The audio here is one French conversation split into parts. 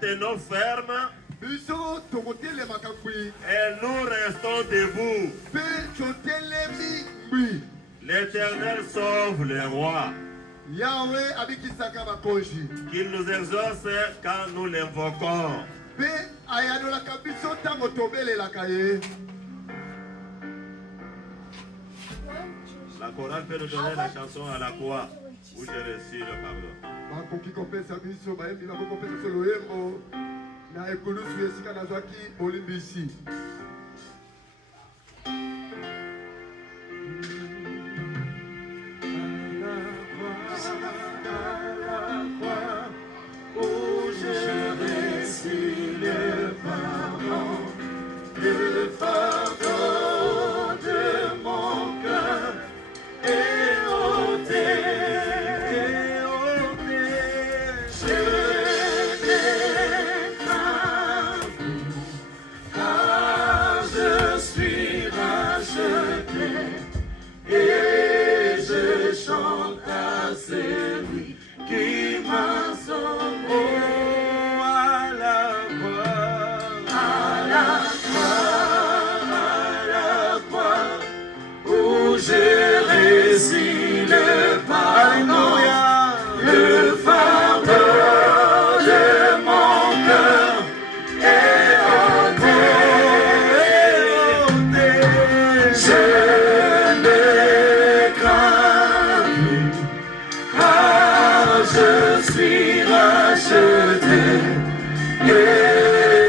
tenons ferme. Et nous restons debout. L'Éternel sauve les rois. Qu'il nous exauce quand nous l'invoquons. La chorale peut nous donner la chanson à la croix où j'ai reçu le pardon. Le pardon de mon cœur est ôté, je n'ai craint plus, car je suis racheté, et je chante à celui qui m'a sauvé. J'ai réussi le pardon, le fardeau de mon cœur est ôté. Je ne crains plus, car je suis racheté, et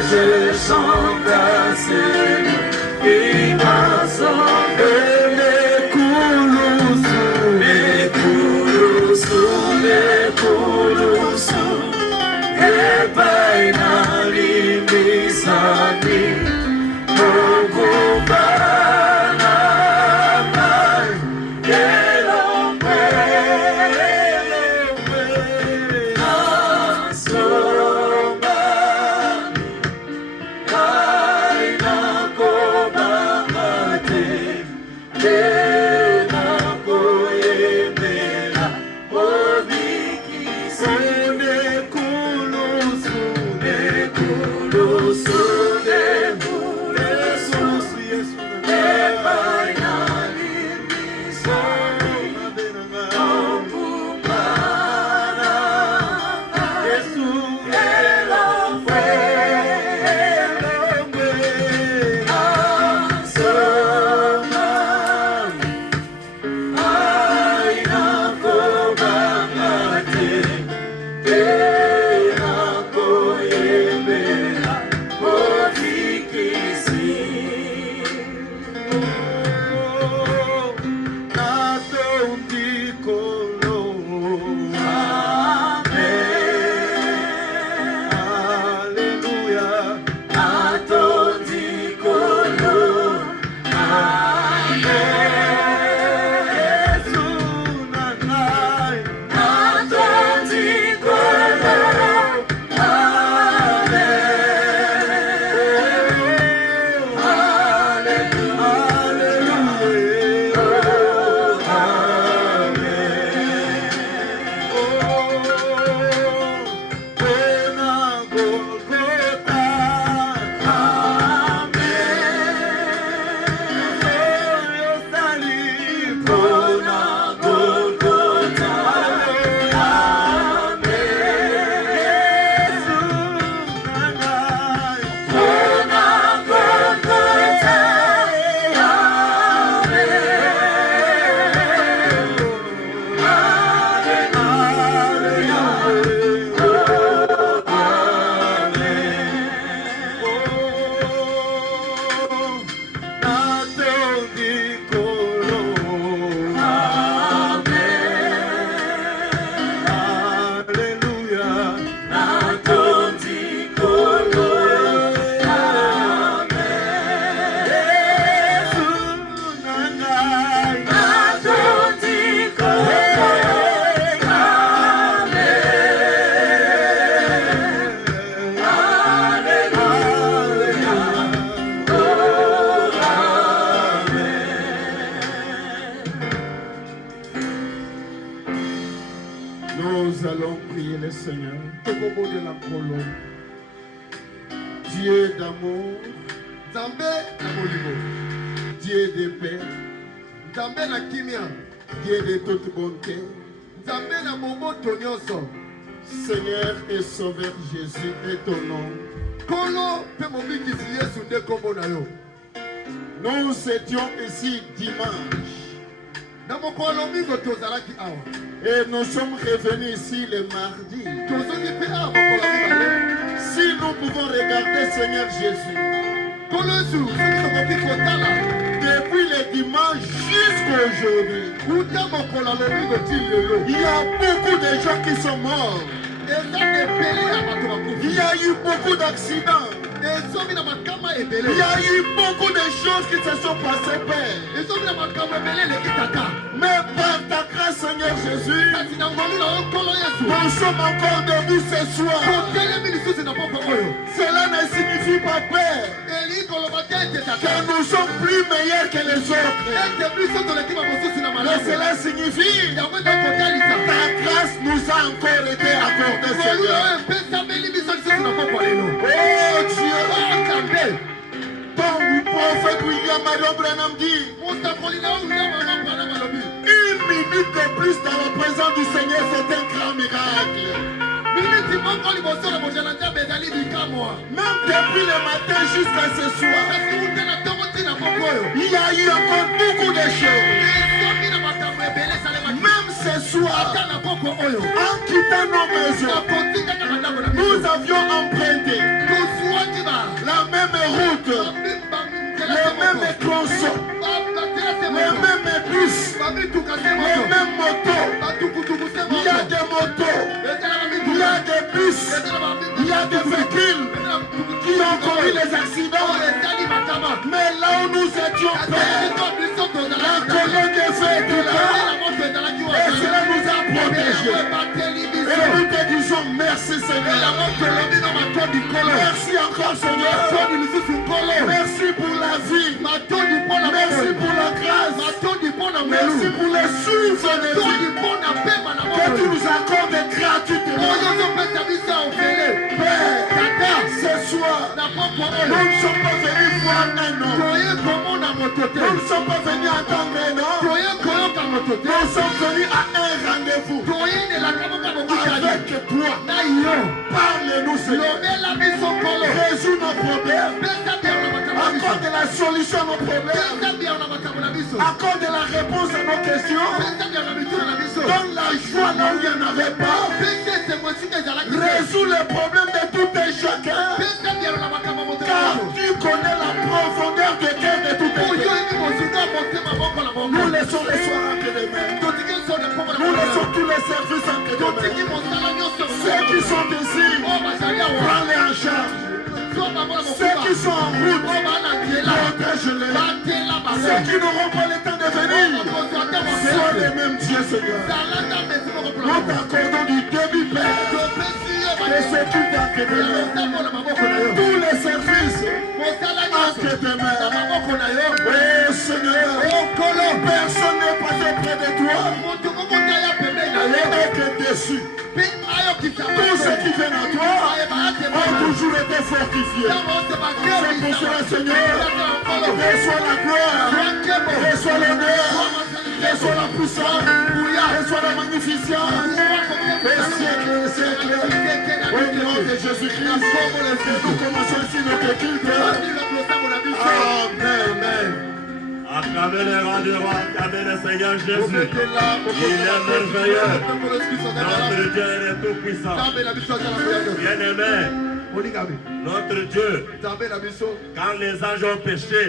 je chante à celui qui m'a sauvé. Nous allons prier le Seigneur. Dieu d'amour, Dieu de paix, Dieu de toute bonté, Seigneur et Sauveur Jésus est ton nom. Nous étions ici dimanche et nous sommes revenus ici le mardi. Si nous pouvons regarder Seigneur Jésus, depuis le dimanche jusqu'à aujourd'hui, il y a beaucoup de gens qui sont morts. Il y a eu beaucoup d'accidents. Il y a eu beaucoup de choses qui se sont passées, Père. Mais par ta grâce, Seigneur Jésus, nous sommes encore debout ce soir. Cela ne signifie pas, Père, que nous sommes plus meilleurs que les autres. Mais cela signifie que ta grâce nous a encore été accordée, Seigneur. Oh Dieu, ton prophète William Marion Branham dit, une minute de plus dans la présence du Seigneur, c'est un grand miracle. Même depuis le matin jusqu'à ce soir, il y a eu encore beaucoup de choses. Même ce soir, en quittant nos maisons, nous avions emprunté la même route, les mêmes tronçons, les mêmes bus, les mêmes motos. Il y a des motos, il y a des bus, il y a des véhicules qui ont commis les accidents. Mais là où nous étions, Père, la colonne de feu était là et cela nous a protégés. Et nous te disons merci, Seigneur. Merci encore, Seigneur. Merci pour la vie. Merci pour la grâce. Merci pour les souffles de vie que tu nous accordes gratuitement. Père, ce soir, nous ne sommes pas venus voir un homme. Nous ne sommes pas venus entendre un homme. Nous sommes venus à un rendez-vous avec toi. Parle-nous, Seigneur. Résous nos problèmes. Accorde la solution à nos problèmes. Accorde la réponse à nos questions. Donne la joie là où il n'y en avait pas. Résous les problèmes de tout et chacun. Car tu connais la profondeur de cœur de tout et chacun. Nous laissons les soirs entre les mains. Nous laissons tous les services entre les mains. Ceux qui sont ici, prends-les en charge. Ceux qui sont en route, protège-les. Ceux qui n'auront pas le temps de venir, sois les mêmes dieux, Seigneur. Nous t'accordons du début, Père, de ce qui t'a fait de tous les services entre tes mains. Oh Seigneur, personne n'est passé près de toi et que déçu. Tous ceux qui viennent à toi ont toujours été fortifiés. C'est pour cela, Seigneur, reçois la gloire, reçois l'honneur, reçois la puissance, reçois la magnificence, les siècles et les siècles. Au nom de Jésus-Christ, nous commençons ici notre culte. Amen. À travers les rangs du roi, à travers le Seigneur Jésus, il est merveilleux. Notre Dieu est tout-puissant. Bien-aimé, notre Dieu, quand les anges ont péché,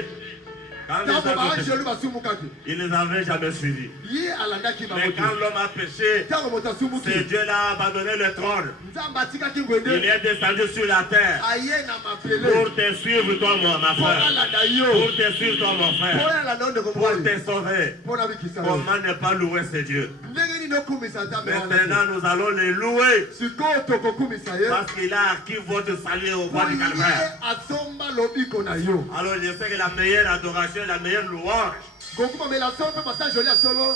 il ne les avait jamais suivis. Mais quand l'homme a péché, c'est Dieu l'a abandonné le trône. Il est descendu sur la terre pour te suivre, toi, ma frère. Pour te suivre, toi, mon frère. Pour te sauver. Comment ne pas louer ce Dieu? Maintenant, nous allons les louer. Parce qu'il a acquis votre salut au bois du calvaire. Alors, je sais que la meilleure adoration, la meilleure louange,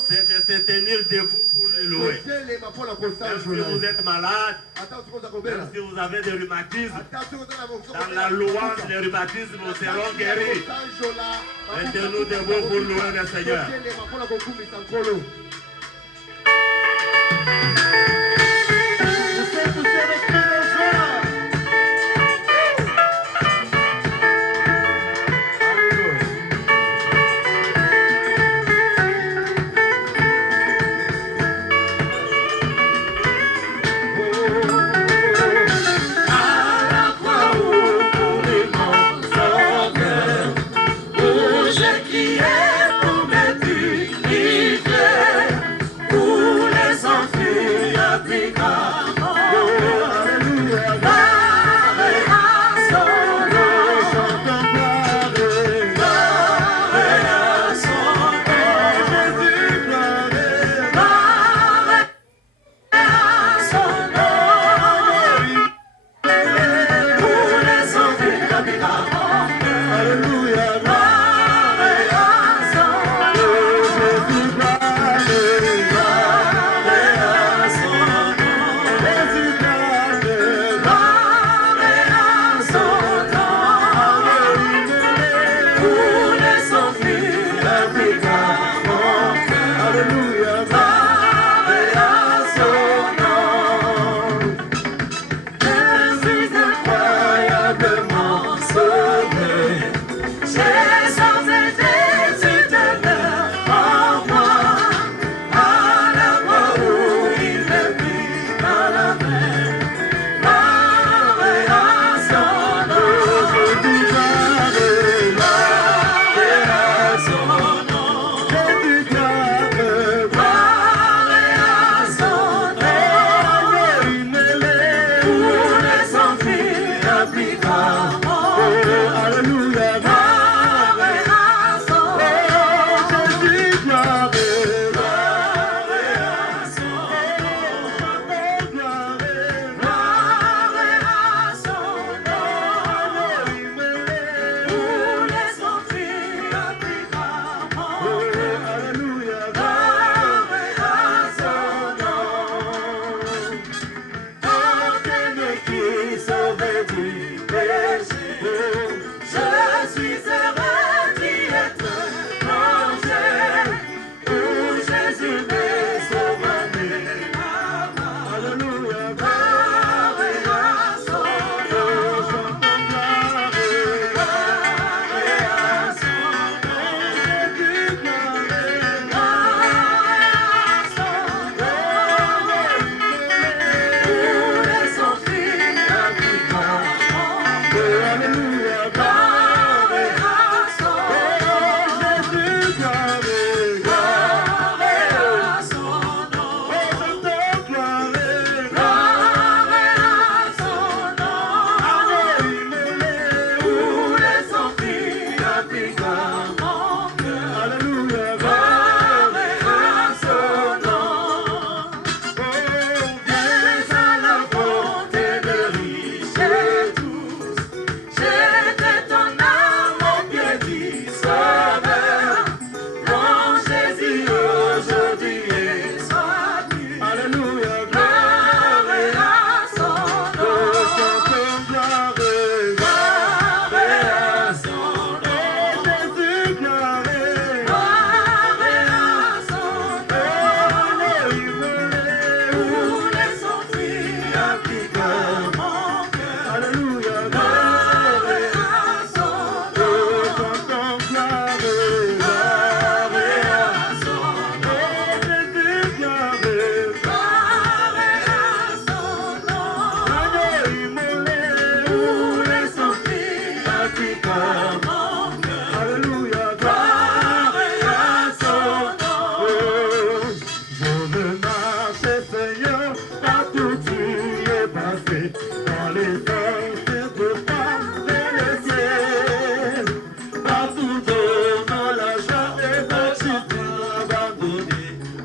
c'est de se tenir debout pour le louer. Même si vous êtes malade, même si vous avez des rhumatismes, dans la louange, les rhumatismes seront guéris. Mettez-nous debout pour louer le Seigneur.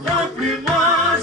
Remplis-moi,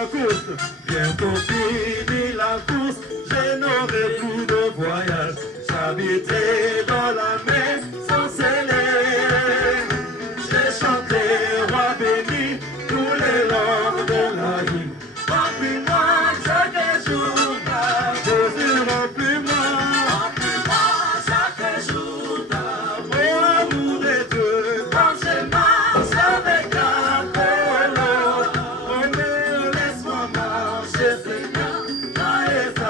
la course. Bientôt fini la course, je n'aurai plus de voyage. J'habiterai dans la maison céleste. J'ai chanté roi béni tous les langues de la vie. Remplis-moi chaque jour Jésus, remplis-moi chaque jour d'amour, amour de Dieu. Quand je marche avec la colonne, oh mais laisse-moi marcher, Seigneur, j'arrête à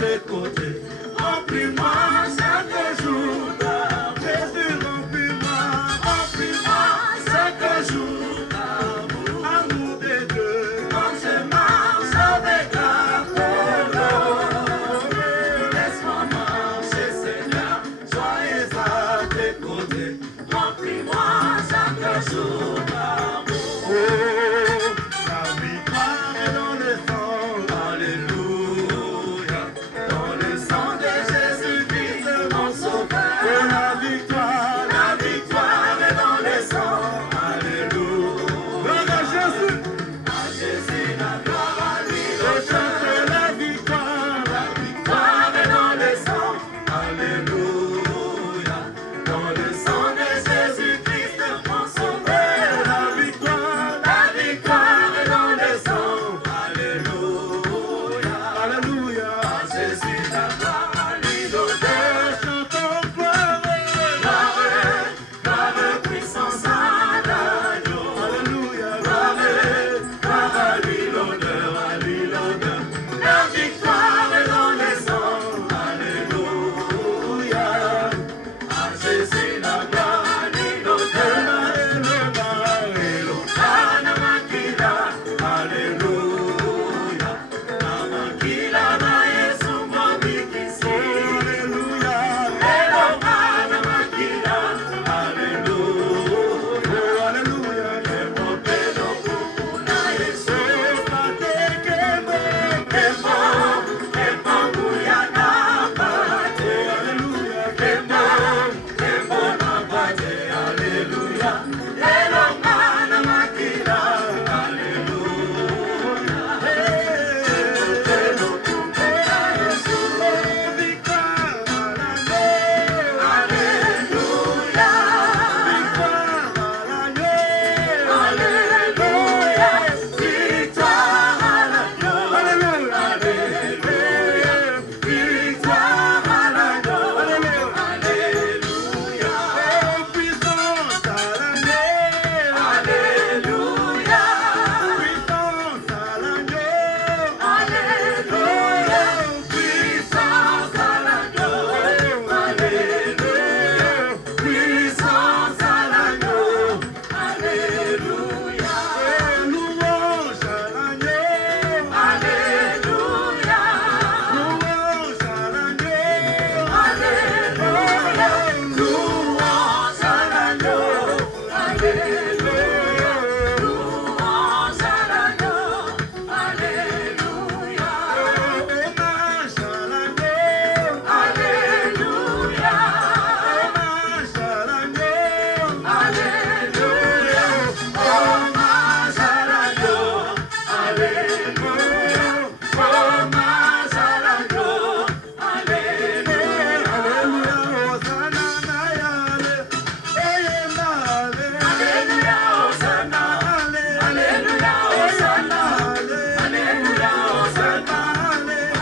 tes côtés. Remplis-moi chaque jour d'amour, Jésus, remplis-moi chaque jour d'amour, amour de Dieu. Quand je marche avec la colonne, laisse-moi marcher, Seigneur, joyeux à tes côtés. Remplis-moi chaque jour d'amour. Oh, la victoire est dans le sang, alléluia. Dans le sang de Jésus-Christ, mon sauveur. Oh, la victoire est dans le sang, alléluia. Gloire à Jésus, la gloire à lui. Je chante la victoire est dans le sang, alléluia. Dans le sang de Jésus-Christ, mon sauveur. La victoire est dans le sang, alléluia. Alléluia. À Jésus, la gloire à lui. L'odeur chantons gloire, puissance à l'agneau. Alléluia. Gloire à lui, l'honneur, à lui l'honneur. La victoire est dans le sang, alléluia. À Jésus, la gloire à lui, l'honneur, et l'honneur, namakila, alléluia. Namakila na Yesu mwamikisi, alléluia. Elonga namakila, alléluia. Alléluia. Kemopelo kuku na Yesu, kembo kuyana pate, alléluia. Kembo na pate, alléluia. Elonga namakila, alléluia. Kemopelo kuku na Yesu, victoire à l'agneau, alléluia. Victoire à l'agneau, alléluia. Victoire à l'agneau, alléluia. Victoire à l'agneau, alléluia. Oh, puissance à l'agneau, alléluia. Puissance à l'agneau, alléluia. Puissance à l'agneau, alléluia. Puissance à l'agneau, alléluia. Louange à l'agneau, alléluia. Louange à l'agneau, alléluia. Louange à l'agneau, alléluia. Louange à l'agneau, alléluia. Hommage à l'agneau, alléluia. Hommage à l'agneau, alléluia. Hommage à l'agneau, alléluia. Hommage à l'agneau, alléluia. Alléluia, Hosanna, Nayale, Oyema, alléluia, Hosanna, alléluia, Hosanna, alléluia, Hosanna,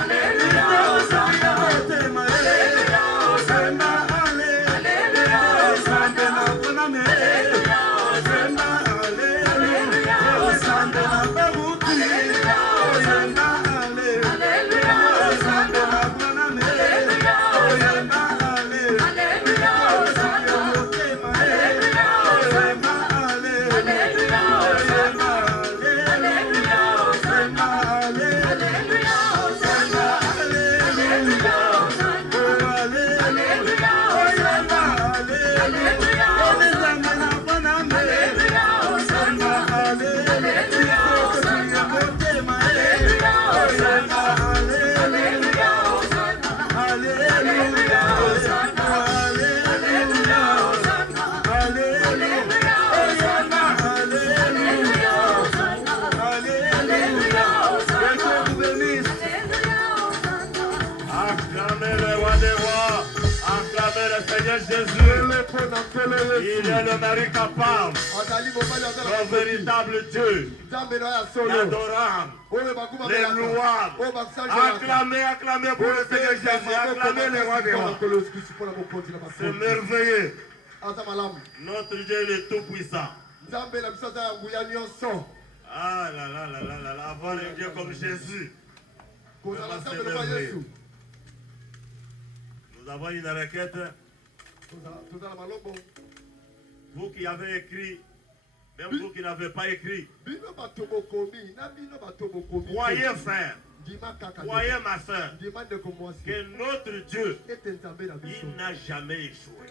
alléluia, Hosanna, Otema, alléluia, Hosanna, alléluia, Hosanna, Nakuname, alléluia, Hosanna, alléluia, Hosanna, Nabaruti, alléluia, Hosanna, alléluia, Hosanna, Nakuname, alléluia, Hosanna, alléluia, Hosanna, Otema, alléluia, Hosanna, alléluia, Hosanna, alléluia, Hosanna, alléluia, Hosanna, alléluia, Alléluia. Seigneur Jésus. Il est le mari capable. Le véritable Dieu. L'adorable. Les louables. Acclamez, acclamez pour le Seigneur Jésus. Acclamez le roi des rois. C'est merveilleux. Notre Dieu est le tout-puissant. Ah là là là là là là. Avoir un Dieu comme Jésus. Nous avons une requête. Vous qui avez écrit, même vous qui n'avez pas écrit, croyez frère, croyez ma soeur, que notre Dieu, il n'a jamais échoué.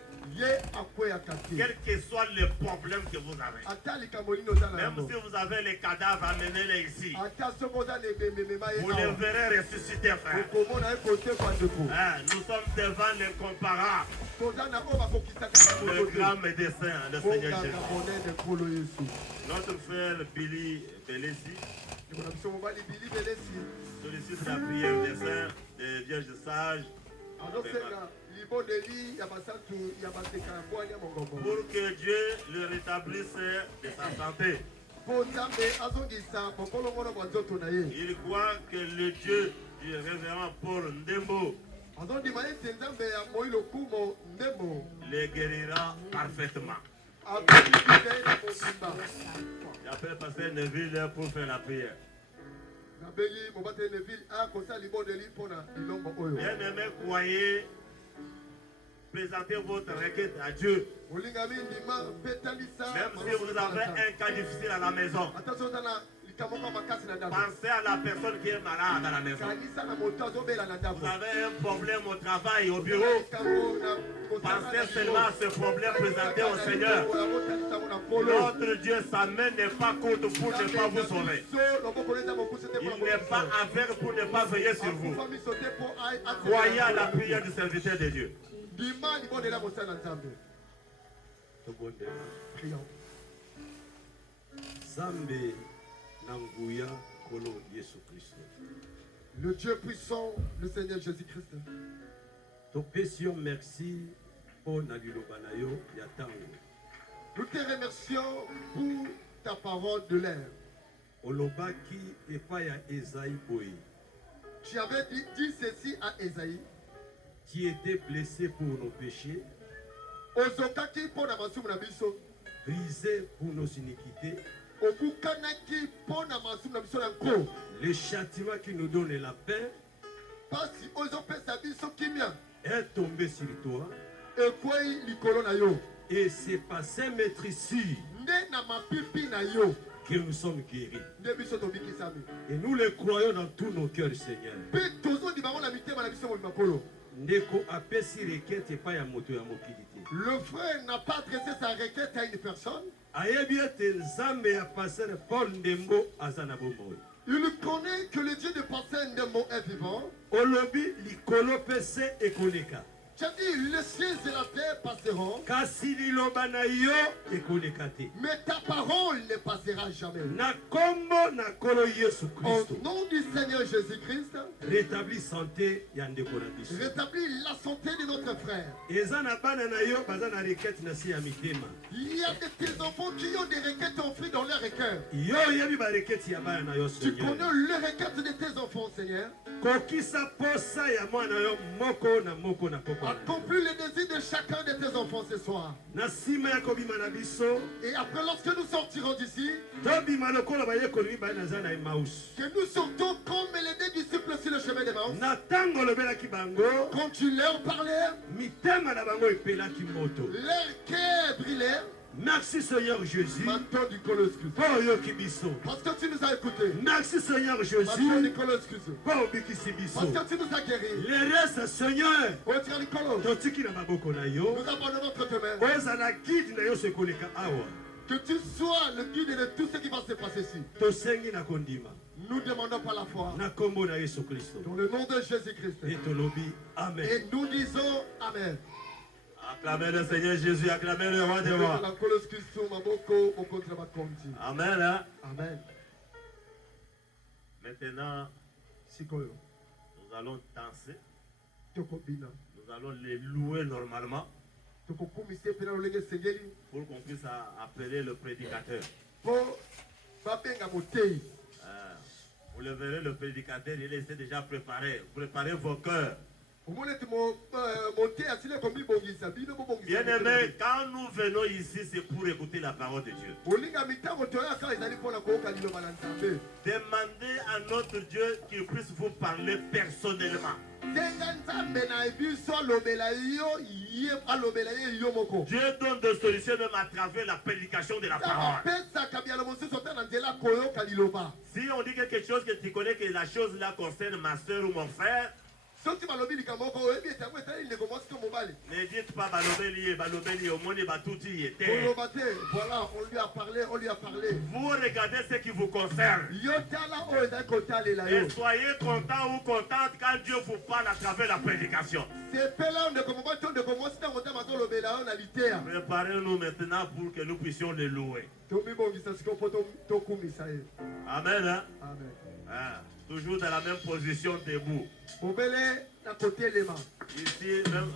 Quel que soit le problème que vous avez, même si vous avez les cadavres, amenez-les ici. Vous les verrez ressusciter, frère. Nous sommes devant l'incomparable, le grand médecin, le Seigneur Jésus. Notre frère Billy Belesi sollicite la prière des saints, des vierges sages, pour que Dieu le rétablisse de sa santé. Il croit que le Dieu du révérend Paul Ndembo les guérira parfaitement. J'appelle Pasteur Neville pour faire la prière. Bien-aimé, croyez, présentez votre requête à Dieu. Même si vous avez un cas difficile à la maison, pensez à la personne qui est malade à la maison. Vous avez un problème au travail, au bureau, pensez seulement à ce problème, présentez au Seigneur. Notre Dieu, sa main n'est pas courte pour ne pas vous sauver. Il n'est pas aveugle pour ne pas veiller sur vous. Croyez à la prière du serviteur de Dieu. Zambe Nanguya Kolo Yesu Christ. Le Dieu puissant, le Seigneur Jésus-Christ. Topesio merci pour Nalilobanayo Yatango. Nous te remercions pour ta parole de l'air. Olobaki Epaya Esaïe Boy. Tu avais dit ceci à Esaïe. Qui était blessé pour nos péchés, brisé pour nos iniquités. Le châtiment qui nous donne la paix est tombé sur toi. Et c'est par ces maîtrisures que nous sommes guéris. Et nous le croyons dans tous nos cœurs, Seigneur. Le frère n'a pas adressé sa requête à une personne. Il connaît que le Dieu de Pasteur Ndembo est vivant. Tu as dit, les cieux et la terre passeront, mais ta parole ne passera jamais. Au nom du Seigneur Jésus-Christ, rétablis santé yandeko na biso. Rétablis la santé de notre frère. Ezana bana na yo bazana requête na si ya mitema. Il y a de tes enfants qui ont des requêtes enfouies dans leur cœur. Yo yebi ba requête ya bana na yo Seigneur. Tu connais les requêtes de tes enfants, Seigneur. Kokisa posa ya mwana yo moko na moko na poko. Accomplis les désirs de chacun de tes enfants ce soir. Na sima ya kobima na biso. Et après lorsque nous sortirons d'ici, tobima lokola ba ye kolibi ba na zana Emmaüs. Que nous sortons comme les deux disciples sur le chemin d'Emmaüs. Na tango lobelaki bango. Quand tu leur parlais, mitema na bango epelaki moto. Leur cœur brillait. Merci Seigneur Jésus. Parce que tu nous as écoutés. Merci Seigneur Jésus. Parce que tu nous as guéris. Le reste Seigneur. Nous abandonnons notre main. Que tu sois le guide de tout ce qui va se passer ici. Nous demandons par la foi. Dans le nom de Jésus-Christ. Amen. Et nous disons Amen. Acclamez le Seigneur Jésus, acclamez le roi des rois. Amen. Hein? Amen. Maintenant, nous allons danser. Nous allons les louer normalement. pour qu'on puisse appeler le prédicateur. Vous le verrez, le prédicateur, il essaie déjà préparer vos cœurs. Bien-aimés, quand nous venons ici, c'est pour écouter la parole de Dieu. Demandez à notre Dieu qu'il puisse vous parler personnellement. Dieu donne des solutions même à travers la prédication de la parole. Si on dit quelque chose que tu connais que la chose là concerne ma soeur ou mon frère, ne dites pas balobeli, au monde va tout dire. Voilà, on lui a parlé. Vous regardez ce qui vous concerne. Et soyez content ou contente quand Dieu vous parle à travers la prédication. Préparez-nous maintenant pour que nous puissions le louer. Amen. Hein? Amen. Ah, toujours dans la même position debout. Ici, même.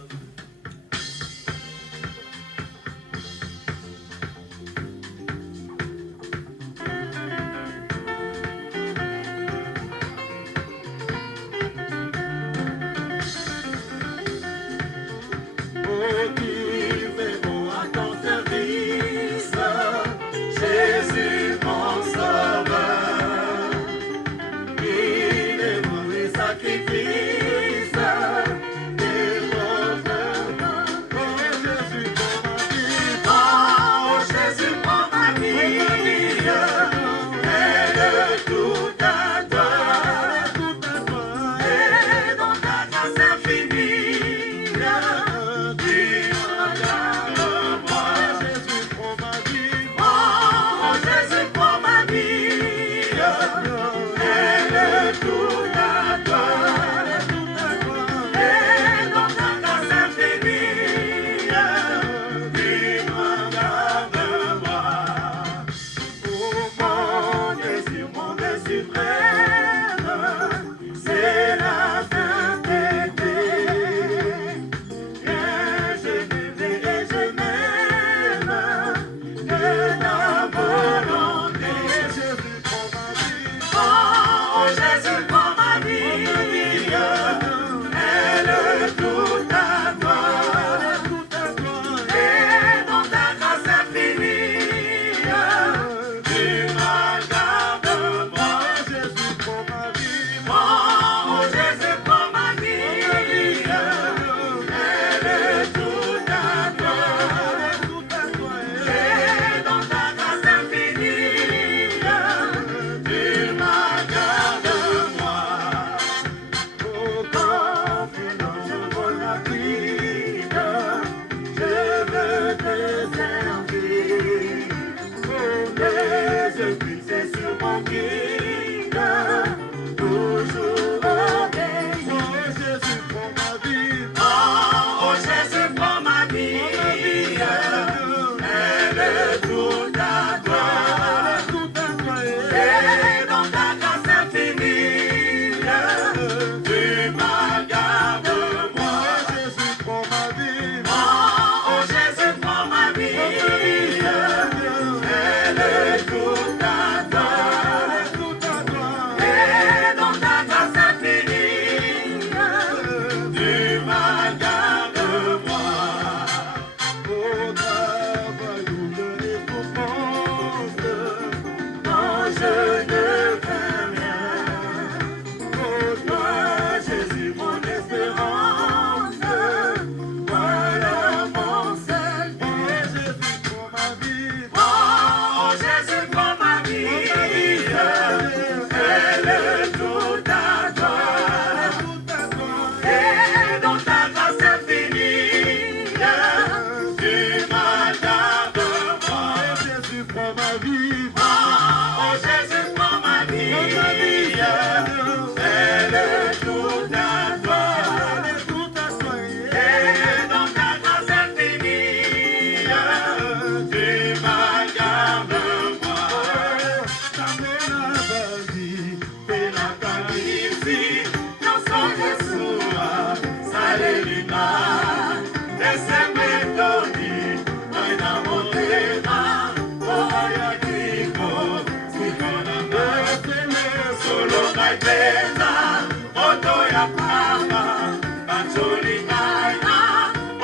Ese método maipeza moto ya pamba batolingana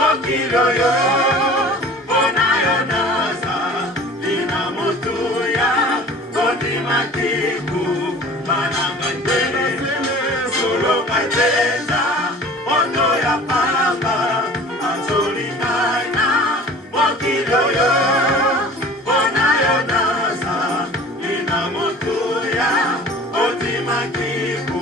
okiloyo bonayo nasa lina motuya kondimakiku banangaitele solo maipeza moto ya pamba batolingana okiloyo bonayo nasa lina motuya kondimakiku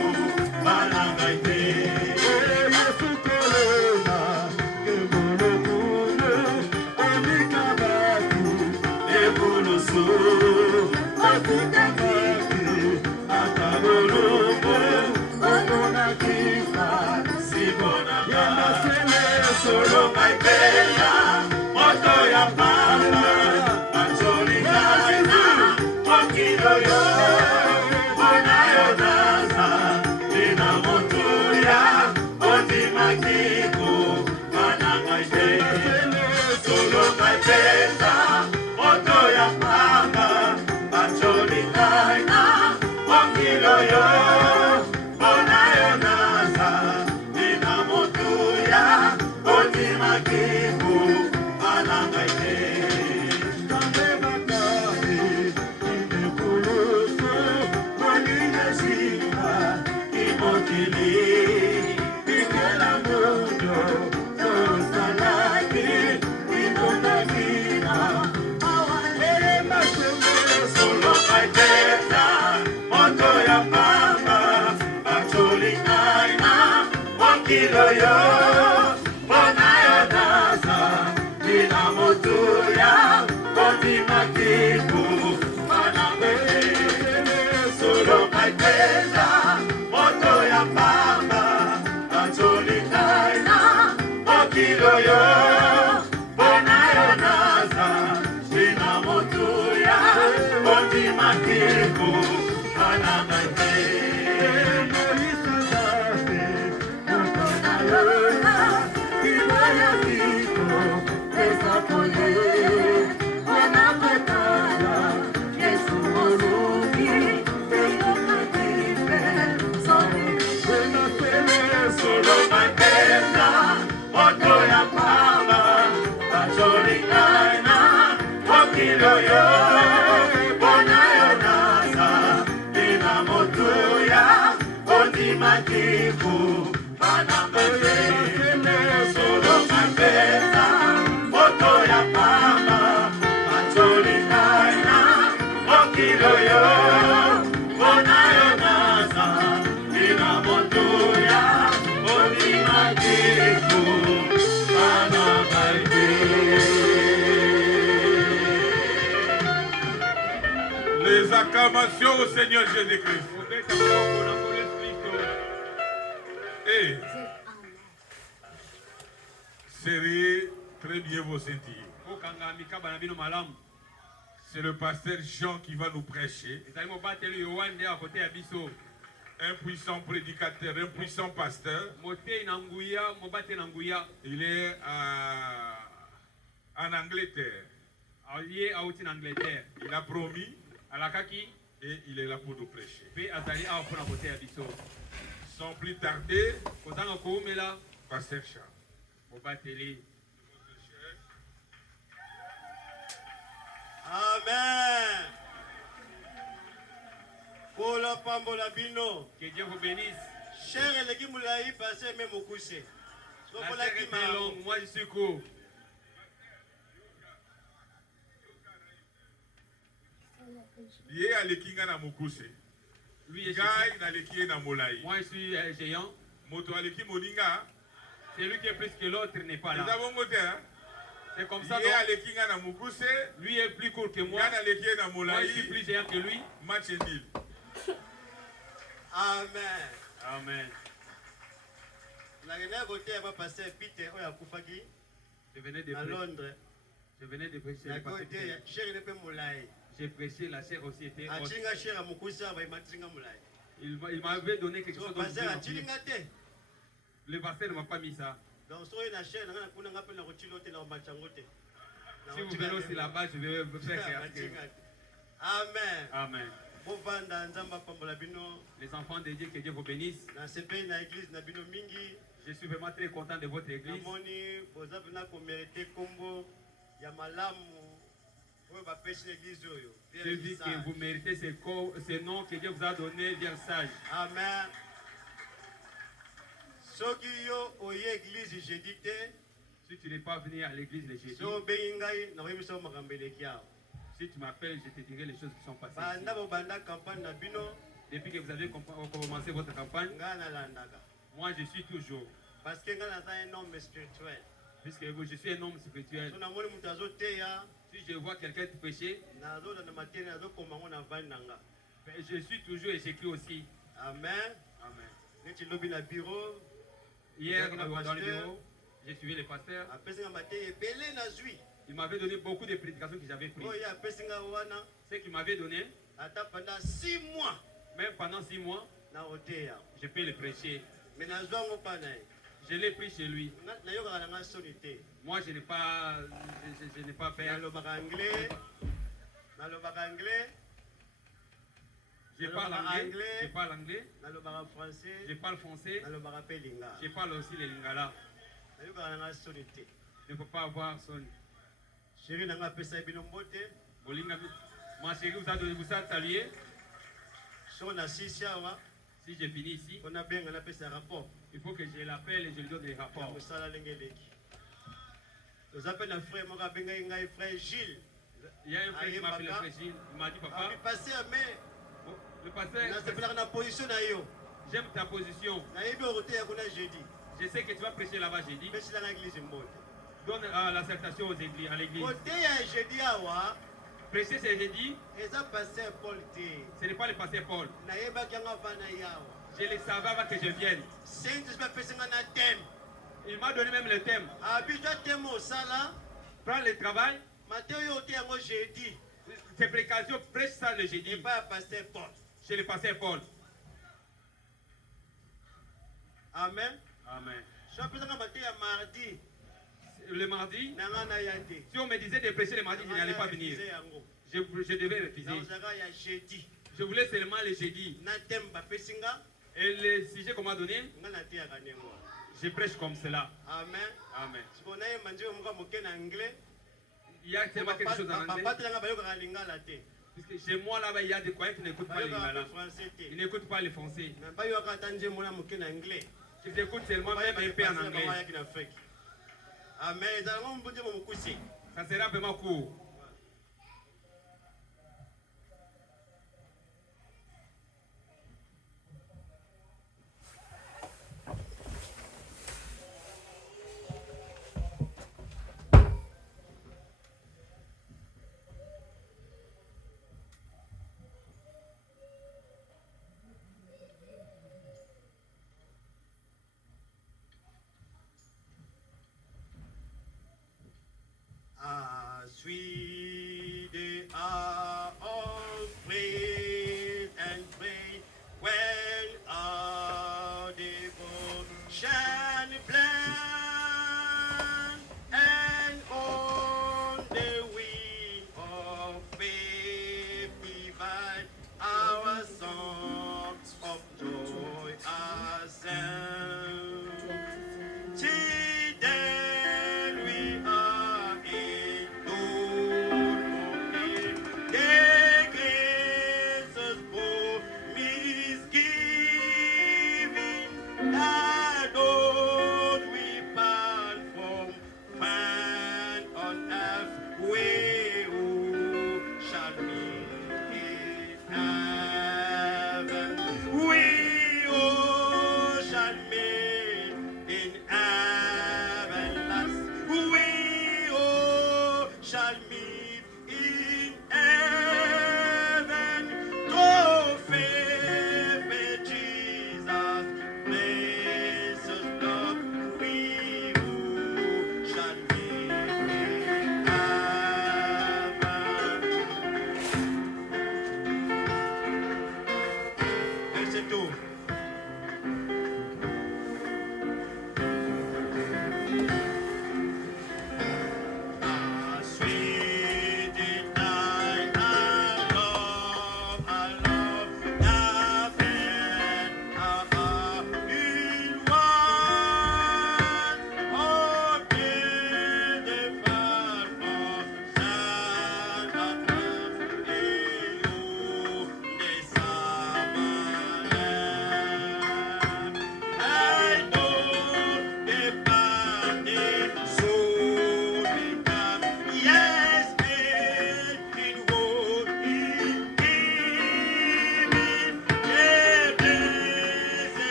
solo maipeza moto ya pamba batolingana okiloyo bonayo nasa lina motuya kondimakiku banangaite solo maipeza moto ya pamba batolingana okiloyo bonayo nasa lina motuya kondimakiku banangaite solo maipeza moto ya pamba batolingana okiloyo bonayo nasa lina motuya kondimakiku banangaite solo maipeza moto ya pamba batolingana okiloyo bonayo nasa lina motuya kondimakiku banangaite solo maipeza moto ya pamba batolingana okiloyo bonayo nasa lina motuya kondimakiku banangaite solo maipeza moto ya pamba batolingana okiloyo bonayo nasa lina motuya kondimakiku banangaite. Les acclamations au Seigneur Jésus-Christ. Et serrez très bien vos ceintures. C'est le pasteur Jean qui va nous prêcher. Un puissant prédicateur, un puissant pasteur. Il est en Angleterre. Il a promis et il est là pour nous prêcher. Sans plus tarder, pasteur Jean. Amen. Kola pambola bino. Que Dieu vous bénisse. Cher eleki mulayi passer même au coucher. La terre est très longue, moi je suis court. Lié à l'ékinga na mukuse. Lui est Gai na l'ékinga na molai. moi je suis géant. Moto aleki moninga. Celui qui est plus que l'autre n'est pas Nous là. avons moté. C'est comme ça. Lié à Donc, l'ékinga na mukuse. lui est plus court que moi. Gai na l'ékinga na Moi je suis molai. plus géant que lui. Match nul. Amen. Amen. La dernière côté va passer Peter oya kufaki Je venais de à prêcher. Londres. Je venais de prêcher. La le pasteur côté Pierre. cher ne peut moulay. J'ai prêché, la chair aussi était haute. Achinga cher amukusa va imatinga moulay. Il m'avait donné quelque chose So d'autre. passer achinga te. Le pasteur ne m'a pas mis ça. Donc so na cher na kuna ngapa na kuchilo te na mbachango te. Si vous venez aussi là-bas, je vais vous faire créer. Amen. Amen. Les enfants de Dieu, que Dieu vous bénisse. Je suis vraiment très content de votre église. Je dis que vous méritez ce nom que Dieu vous a donné, bien sage. Amen. Si tu n'es pas venu à l'église le jeudi, si tu m'appelles, je te dirai les choses qui sont passées ici. Depuis que vous avez commencé votre campagne, moi je suis toujours. Parce que un homme spirituel. Puisque je suis un homme spirituel. Si je vois quelqu'un te pécher, je suis toujours et j'écris aussi. Amen. Amen. Hier, dans le bureau, j'ai suivi le pasteur. Il m'avait donné beaucoup de prédications que j'avais prises. Ce qu'il m'avait donné, pendant 6 mois, même pendant 6 mois, je peux le prêcher. Je l'ai pris chez lui. Moi, je n'ai pas peur. Je parle anglais, je parle anglais, je parle français, je parle aussi le lingala. Je ne peux pas avoir son. Ma chérie vous a salué. Si je finis ici, il faut que je l'appelle et je lui donne les rapports. Nous appelons un frère, frère Gilles. Il y a un frère qui m'appelle frère Gilles. Il m'a dit, papa, le pasteur, j'aime ta position. Je sais que tu vas prêcher là-bas jeudi. Donne l'acceptation aux églises, à l'église. Prêcher ce jeudi, ce n'est pas le pasteur Paul. Je le savais avant que je vienne. Il m'a donné même le thème. Prends le travail. Ces précautions, prêche ça le jeudi. Chez le pasteur Paul. Amen. Amen. Mardi. Le mardi, si on me disait de prêcher le mardi, je n'allais pas venir. Je devais refuser. Je voulais seulement le jeudi. Et le sujet qu'on m'a donné, je prêche comme cela. Amen. Amen. Il Il y a tellement quelque chose en anglais. Puisque chez moi là-bas, il y a des croyants qui n'écoutent pas le lingala. Ils n'écoutent pas le français. Ils écoutent seulement même un peu en anglais. Amen. Ça sera vraiment court. Suis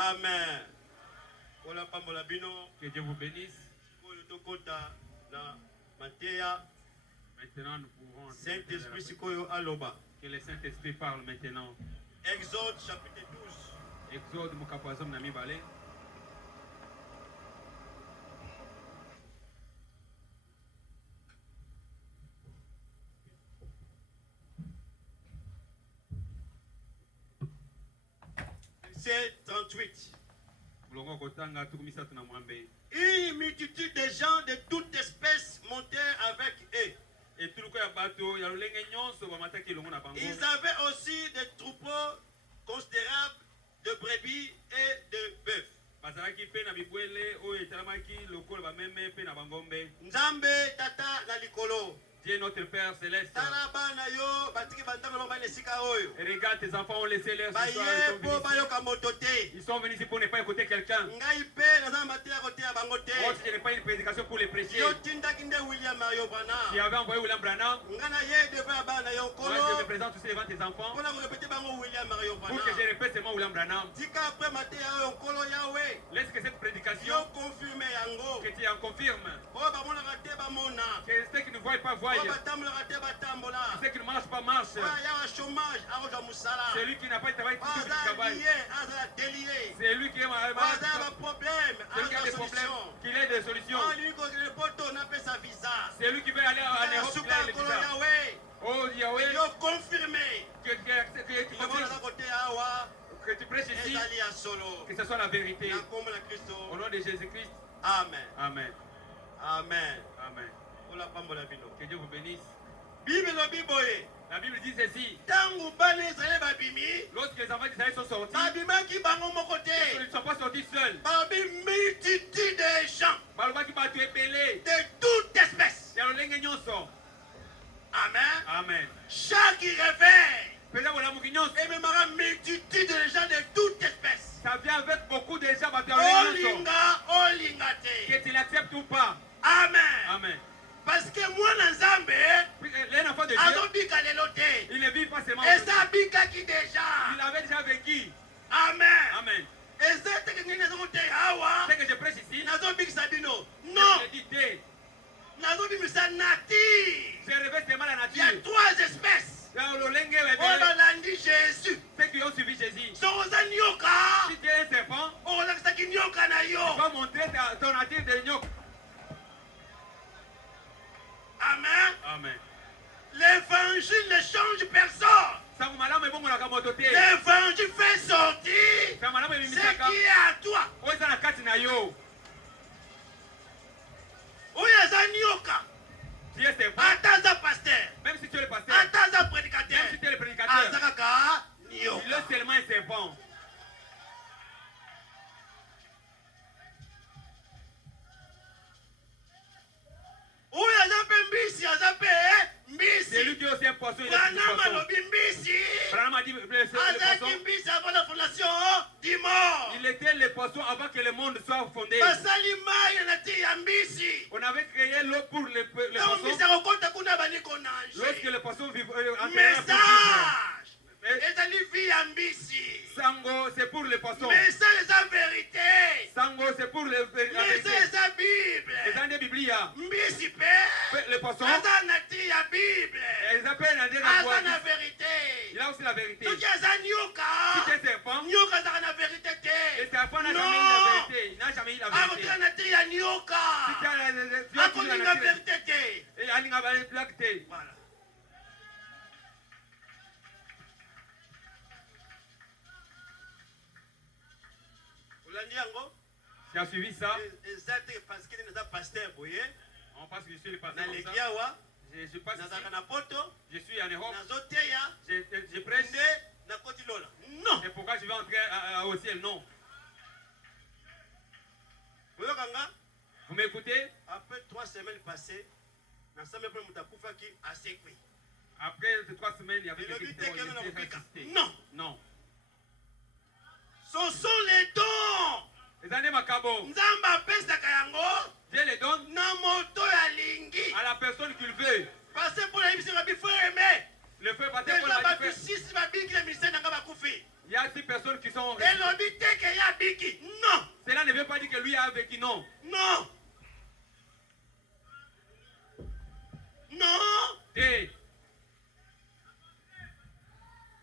Amen. Ola pambola bino. Que Dieu vous bénisse. Maintenant, nous pouvons. Saint-Esprit sikoyo aloba. Que le Saint-Esprit parle maintenant. Exode chapitre 12. Exode mukapazom na mibale. Verset 38. Une multitude de gens de toute espèce montèrent avec eux. Ils avaient aussi des troupeaux considérables de brebis et de bœufs. Nzambe tata na likolo. Dieu notre Père céleste. Regarde, tes enfants ont laissé leur histoire. Ils sont venus ici pour ne pas écouter quelqu'un. Moi, je n'ai pas une prédication pour les prêcher. Tu avais envoyé William Branham. Moi, je me présente aussi devant tes enfants. Pour que je répète seulement William Branham. Laisse que cette prédication, que tu en confirmes. Que ceux qui ne voient pas voient. Ceux qui ne marchent pas marchent. Celui qui n'a pas de travail, c'est lui qui a des problèmes, qu'il ait des solutions. C'est lui qui veut aller en Europe, qu'il ait le visa. Oh Yahweh, que tu prêches ici, que ce soit la vérité. Au nom de Jésus-Christ. Amen. Amen. Amen. Amen. Que Dieu vous bénisse. La Bible dit ceci. Lorsque les enfants d'Israël sont sortis, ils ne sont pas sortis seuls. Multitude de gens de toute espèce. Amen. Amen. Chaque réveil, et même une multitude de gens de toute espèce. Ça vient avec beaucoup de gens. Que tu l'acceptes ou pas. Amen. Amen. Parce que moi, Nzambe, les enfants de Dieu, ils ne vivent pas seulement. Et ça bika qui déjà. Il avait déjà vécu. Amen. Amen. Et c'est que je prêche ici. Non. Je révèle seulement la Il y a nature. 3 espèces. Jésus. Ceux qui ont suivi Jésus. Si Si tu es un serpent, tu vas montrer ton nature de nyoka. Amen. Amen. L'évangile ne change personne. L'évangile fait sortir ce qui est à toi. Tu es serpent. Ataza pasteur. Même si tu es le pasteur. Ataza prédicateur. Même si tu es le prédicateur. Azakaka Il est nyoka. seulement un serpent. C'est lui qui est aussi un poisson. Il est un poisson. Branham a dit le poisson. Il était le poisson avant que le monde soit fondé. On avait créé l'eau pour le poisson. Lorsque le poisson vivait en terre. Sango, c'est pour le poisson. Sango, c'est pour la vérité. Les années Bible. Le poisson. Ils appellent la vérité. Il a aussi la vérité. Si tu es serpent, le serpent n'a jamais eu la vérité. Il n'a jamais eu la vérité. Si tu as la vérité, il y a la vérité. Voilà. Tu as suivi ça? On pense que je suis le pasteur comme ça. Je passe ici. Je suis en Europe. Je prêche. Non. C'est pourquoi je vais entrer au ciel. Non. Vous m'écoutez? Après 3 semaines passées, Après 3 semaines, il y avait des questions. Non. Non. Ce sont les dons. Les années macabo. Dieu les donne à la personne qu'il veut. Le feu pasteur pour la Il il y a 6 personnes qui sont. Non. Cela ne veut pas dire que lui a vécu, non. Non. Non. Et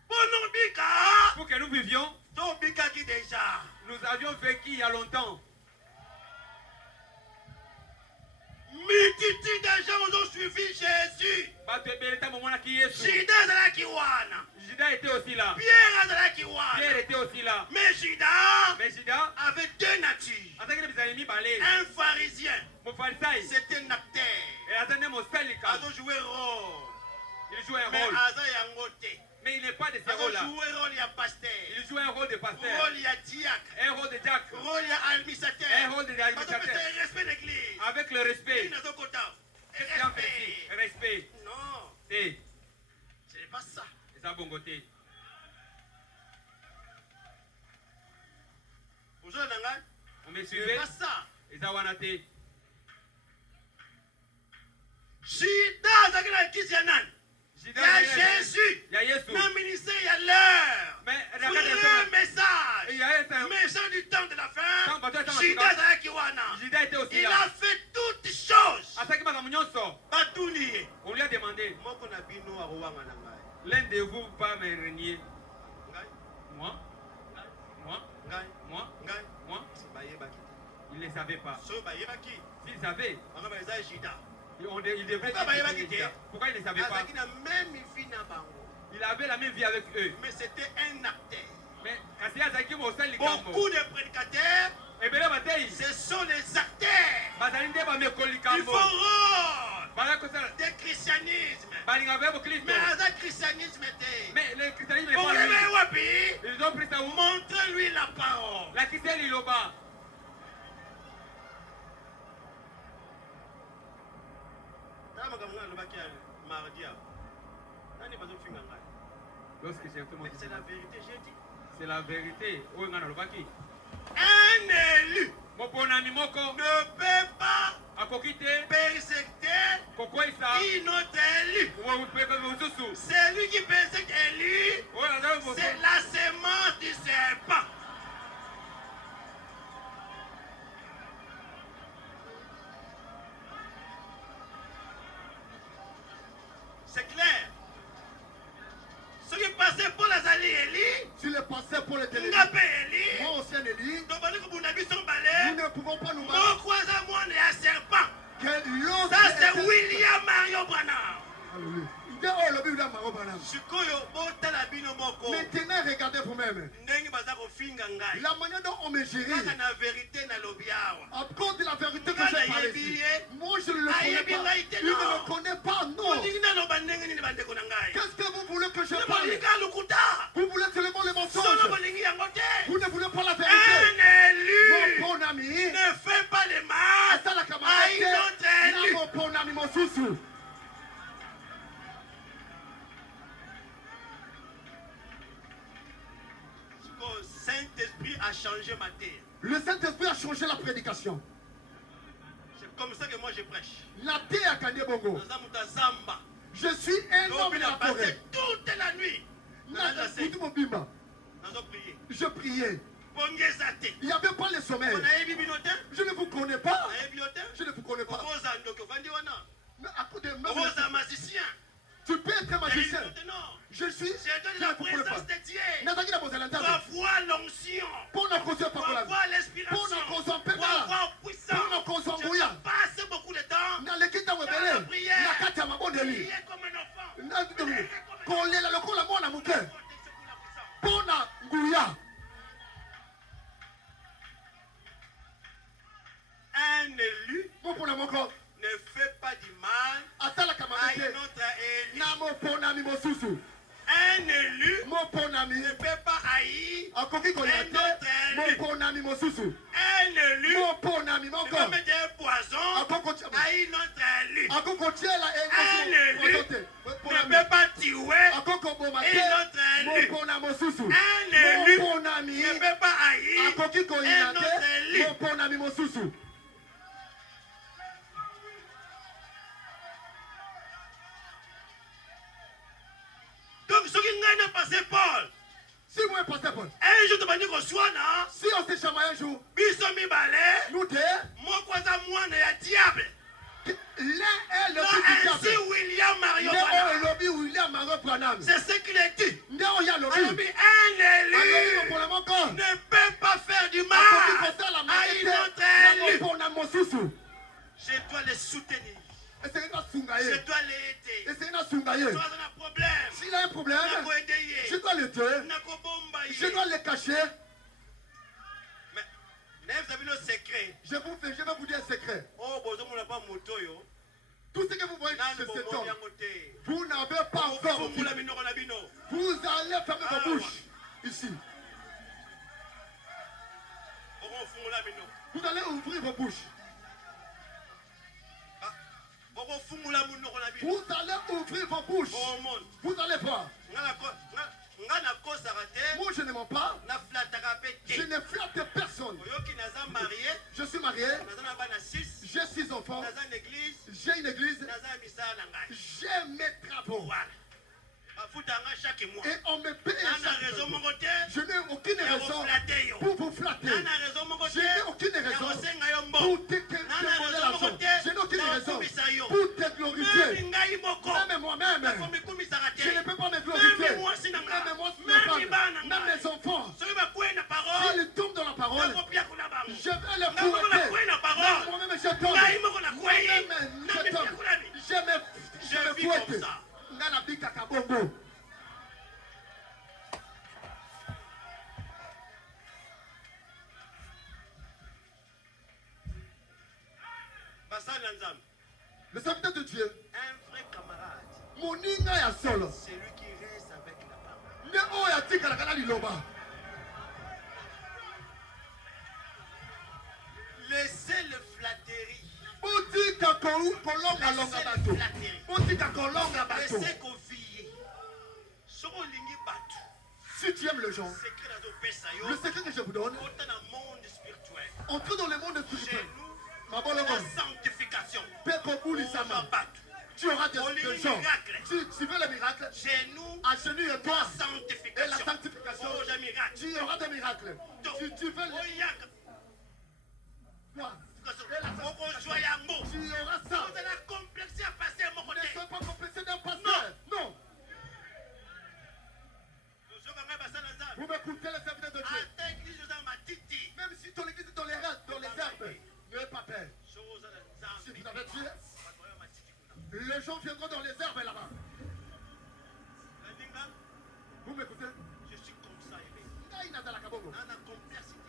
pour que nous vivions, nous avions vécu il y a longtemps. Multitude de gens ont suivi Jésus. Judas était aussi là. Pierre était aussi là. Mais Judas Mais Judas avait deux natures. Un pharisien, c'était un acteur. Il a joué rôle. Il joue un Mais rôle. Mais il n'est pas de ce rôle-là. il Il joue un rôle de pasteur. Un rôle de diacre. Un rôle d'administrateur. Avec le respect. Respect. Non, Et ce n'est pas ça. ça bon côté. Vous avez un On me ce n'est suivait. pas ça. Et ça wanate. Judas a qui c'est nan? Il y a Jésus. Il y a Jésus. Dans le ministère, il y a l'heure. Mais Vrai message. il y a un Message du temps de la fin. Judas Judas était aussi il là. a fait toutes choses. On lui a demandé, l'un de vous pas me renier. Moi, il ne savait pas. S'il savait, il devrait dire. Pourquoi il ne savait pas? Il avait la même vie avec eux. Mais c'était un acteur. Mais Beaucoup de prédicateurs, ce sont les acteurs. Ils font rôle de christianisme. Mais le christianisme était. Mais le christianisme n'est Pour pas lui. lui, Ils ont pris ça où? montre-lui la parole. La christiane il oba. Lorsque j'ai entendu, C'est la vérité, j'ai dit. c'est la vérité. Un élu Moponami moko ne peut pas akokite persécuter kokoisa une autre élu. C'est lui qui persécute élu. C'est la semence du serpent. C'est clair. Ce qui passait pour les alliés Élie, S'il est passé pour les télévisions, Ngapé Élie, moi aussi un Élie, donc on dit que vous n'avez son nous balai, ne pouvons pas nous mon battre. croisant moi est un serpent. Que l'autre Ça c'est était- William Mario Branham. Alléluia. Il dit, oh, le Bible a marre au banane. Sikoyo botala bino moko. Maintenant, regardez vous-même. Ndenge baza kofinga ngai. La manière dont on me gère, Kaka na vérité na lobi awa. à cause de la vérité que Nga j'ai parlé nayebi ici, ye. moi je ne le connais Ayebi pas. ngai te, Il ne non. me connaît pas, non. Olingi naloba ndenge nini bandeko na ngai. Qu'est-ce que vous voulez que je parle? Bolinga lukuta. Vous voulez seulement les Solo mensonges. bolingi yango te. Vous ne voulez pas la vérité. Un élu Mon bon ami, ne fait pas le mal c'est la à camarade. une autre élu. Mon bon ami, mon sousou. Le Saint-Esprit a changé ma terre. Le Saint-Esprit a changé la prédication. C'est comme ça que moi je prêche. La terre a gagné Bongo. Naza muta zamba. Je suis un Donc homme de il la a passé forêt. toute la nuit. Nazo prier. Je priais. Bongeza te. Il n'y avait pas le sommeil. On a ébi binote. Je ne vous connais pas. On a ébi binote. Je ne vous connais pas. Okoza ndoki ofandi wana. Mais à cause de même, Okoza magicien. tu peux être magicien. Non. Je suis. J'ai donné Je la ne vous connais pas. présence de Dieu. Nazaki na bozala nzambe. Parfois l'onction. Pour na kozwa Pour pakola. avoir l'inspiration. Pour na kozwa Pour mpeka. avoir puissance. Pour na kozwa Je nguya. passe beaucoup de temps. Na leki ntango ebele. Dans la prière. Na kati ya mabondeli. Prier comme un enfant. Kolela lokola mwana moke. Protection pour la puissance. Pour na nguya. Un élu Mopona moko. ne fait pas du mal Asalaka à mabe une te. autre élu. Na moponami mosusu. Un élu Moponami. ne peut pas haïr Akoki kolela te. Moponami mosusu. un élu. Moponami Ne moko. peut pas mettre un poison Akoko à une autre élu. Akoko tiela Un élu engosu. ne peut pas tuer Akoko boma une te. autre élu. Mopona mosusu. Un élu Moponami. ne peut pas haïr Akoki kolela un autre te. élu. Moponami mosusu. Donc ce qui n'a pas passé Paul, Si moi pasteur Paul. un un jour, tu vas dire que soit là. Si on se chamaille un jour, Biso mi balé. nous deux, Moi, quoi, ça, moi, il y a diable. l'un est le Non, fils du ainsi, diable. William Mario. L'un est le lobby William Mario Branham. C'est ce qu'il a dit. L'un il y a le Un lobby. élu pour le moment, ne peut pas faire du mal à une autre élu. Je dois les soutenir. Je dois les aider. Si on a un problème, S'il a un problème, je dois l'aider. Je dois le cacher. Mais vous avez le secret. Je vais vous dire un secret. Oh, bon, on n'a pas moto. Tout ce que vous voyez chez cet homme, vous n'avez pas encore. Vous allez fermer vos bouches ici. Vous allez ouvrir vos bouches. Vous allez ouvrir vos bouches. Vous allez voir. Moi, je ne mens pas. Je ne flatte personne. Je suis marié. J'ai 6 enfants. J'ai une église. J'ai mes travaux. Et on me paye chaque mois. Je n'ai aucune raison pour vous flatter. Je n'ai aucune raison pour te voler l'argent. Je n'ai aucune raison pour te glorifier. Même moi-même, je ne peux pas me glorifier. Même moi, même mes enfants, s'ils tombent dans la parole, je vais les fouetter. Moi-même, je tombe. Moi-même, je tombe. Je me fouette. Nganabi Kakabongo. Le serviteur de Dieu, un vrai camarade, mon inga ya solo. c'est lui qui reste avec la parole. Ne o ya tika la kana liloba. Laissez le flatterie. Utika kolonga longa bato. Utika kolonga bato. Laissez qu'on vie. Soko lingi batu. Si tu aimes le gens, Secret dans nos pesayo. le secret que je vous donne, Autant dans le monde spirituel. entrez dans le monde Chez spirituel. nous, Ma bonne la homme, sanctification. Pekobuli On va Sama. battre. Tu auras des gens. miracle. Tu veux le miracle, Chez nous, agenouille la toi. Et la sanctification. sanctification, Oh, j'ai miracle. tu auras des miracles. Si tu veux Oh, le yak. toi, Oko joie yango. tu auras ça. Vous allez complexer à passer à mon côté. Ne sois pas complexé d'un pasteur. Non. Nous sommes quand même à Saint-Lazare. Vous m'écoutez les serviteurs de Dieu. À ta église, nous avons ma titi. Même si ton église est dans les herbes, n'ayez pas peur. Chose à la Si Zambie. vous avez Dieu, les gens viendront dans les herbes là-bas. Vous m'écoutez? Je suis comme ça, aimé. Naïna dans la Kabongo. Dans la complexité.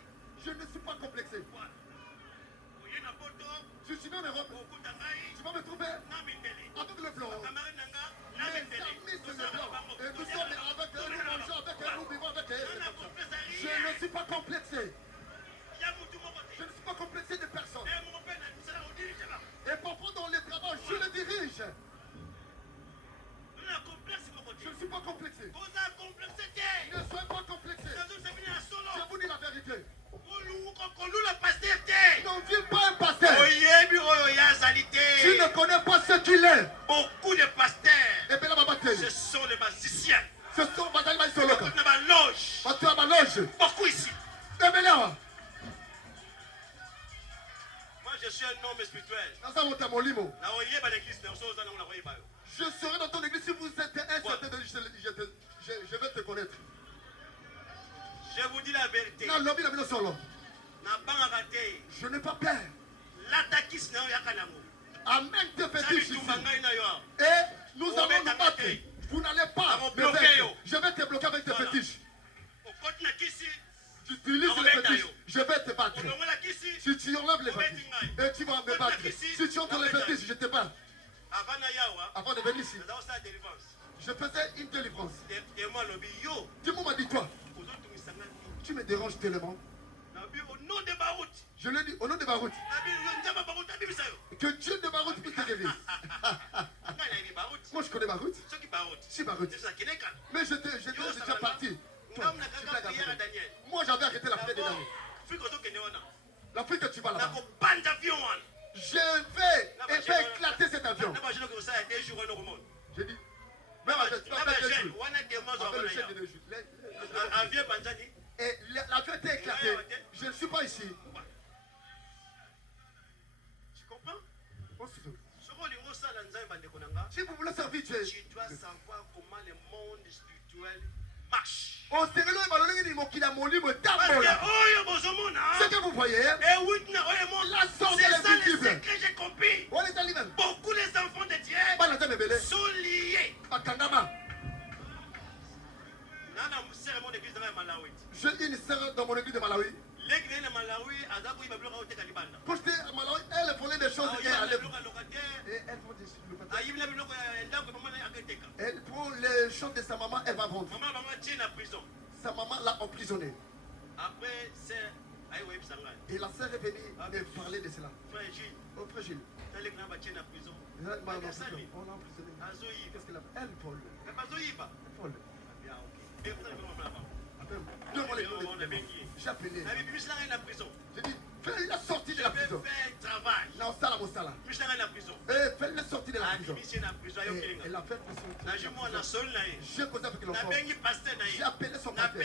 Je ne suis pas complexé. Voilà. Vous voyez, n'importe où, Je suis dans l'Europe. au coup d'Angaï, Tu vas me trouver Namindele. avec le blanc. Camarade Nanga, Les Namindele. amis, c'est le blanc. Et nous sommes avec eux, nous mangeons avec eux, nous vivons avec eux. Je ne suis pas complexé. Je ne suis pas complexé de personne. Et parfois dans les travaux, je le dirige. Je ne suis pas complexé. Ne soyez pas complexé. Je vous dis la vérité. N'en viens pas un pasteur. Tu ne connais pas ce qu'il est. Beaucoup de pasteurs, Et bien là, ma bataille. ce sont les magiciens. Ce sont Badali Maïsoloka. Beaucoup de ma loge. Bateau à ma loge. Beaucoup ici. Et bien là, Moi, je suis un homme spirituel. dans un monte à mon limo. Na oye ba l'église, mais on s'ose dans la oye ba yo. Je serai dans ton église si vous êtes un certain de je vais te connaître. Je vous dis la vérité. Non, lobby la solo. Na banga raté. Je n'ai pas peur. L'attaquis na ya kanango. Amen te Ça fétiche lui ici. tout bangai na yo. Et nous On allons met nous ta battre. main. Vous n'allez pas On va me bloquer, vaincre. yo. Je vais te bloquer avec tes Voilà. fétiches. Au côté na kisi, Tu utilises On les va fétiches. mettre, Je vais te battre. on longa la kisi. Si tu enlèves les On va fétiches, mettre, et tu vas me battre. Si tu entres les fétiches, je te bats. Avant na yawa, Avant de venir ici, na za sa délivrance. je faisais une délivrance. Et moi lobi yo, Dis-moi, m'a dit toi, ozo tumisanga ni. tu me déranges tellement. Na bi au nom de Baout. Je lui ai dit, au nom de Barout, Na bi yo njama Baout na bi sayo. que Dieu de Barout puisse te guérir. Nga na bi Baout. Moi, je connais Barout. Soki Baout. Si Barout. C'est ça kineka. Mais j'étais déjà parti. Toi, Ngam na tu kaka blagues prière à après. Daniel. Moi, j'avais arrêté la prière de D'abord, Daniel. fui kozo kende wana. L'Afrique que tu vas Na là-bas. ko banda avion wana. Je vais éclater cet avion. Na ba jeno ko sa ya 2 jours wana ko mon. J'ai dit, même avec Na ba deux jeune jours. wana de mo zo Avec le wana chef ya. de deux jours. Avion banzani. Et la vue était éclatée. Je ne suis pas ici. Tu comprends? Oh, c'est tout. Si vous voulez servir Dieu, tu dois savoir comment le monde spirituel marche. Parce que ce que vous voyez, la sorte c'est de ça le l'invisible. secret, j'ai compris. Beaucoup les enfants de Dieu sont liés. J'ai une sœur dans mon église de Malawi. Quand j'étais à Malawi, elle volait des choses et elle vend des elle prend les choses de sa maman, elle va vendre. Sa maman l'a emprisonnée. Après, c'est. Et la sœur est venue me parler de cela. Oh, frère Gilles. On l'a emprisonné. Qu'est-ce qu'elle a fait? Elle vole. Elle vole. Demande les noms. J'ai appelé. J'ai dit, fais-le sortir de la prison. Non, ça, la sala. Fais-le sortir de la prison. Et elle a fait sortir. J'ai causé avec l'enfant. J'ai appelé son pasteur.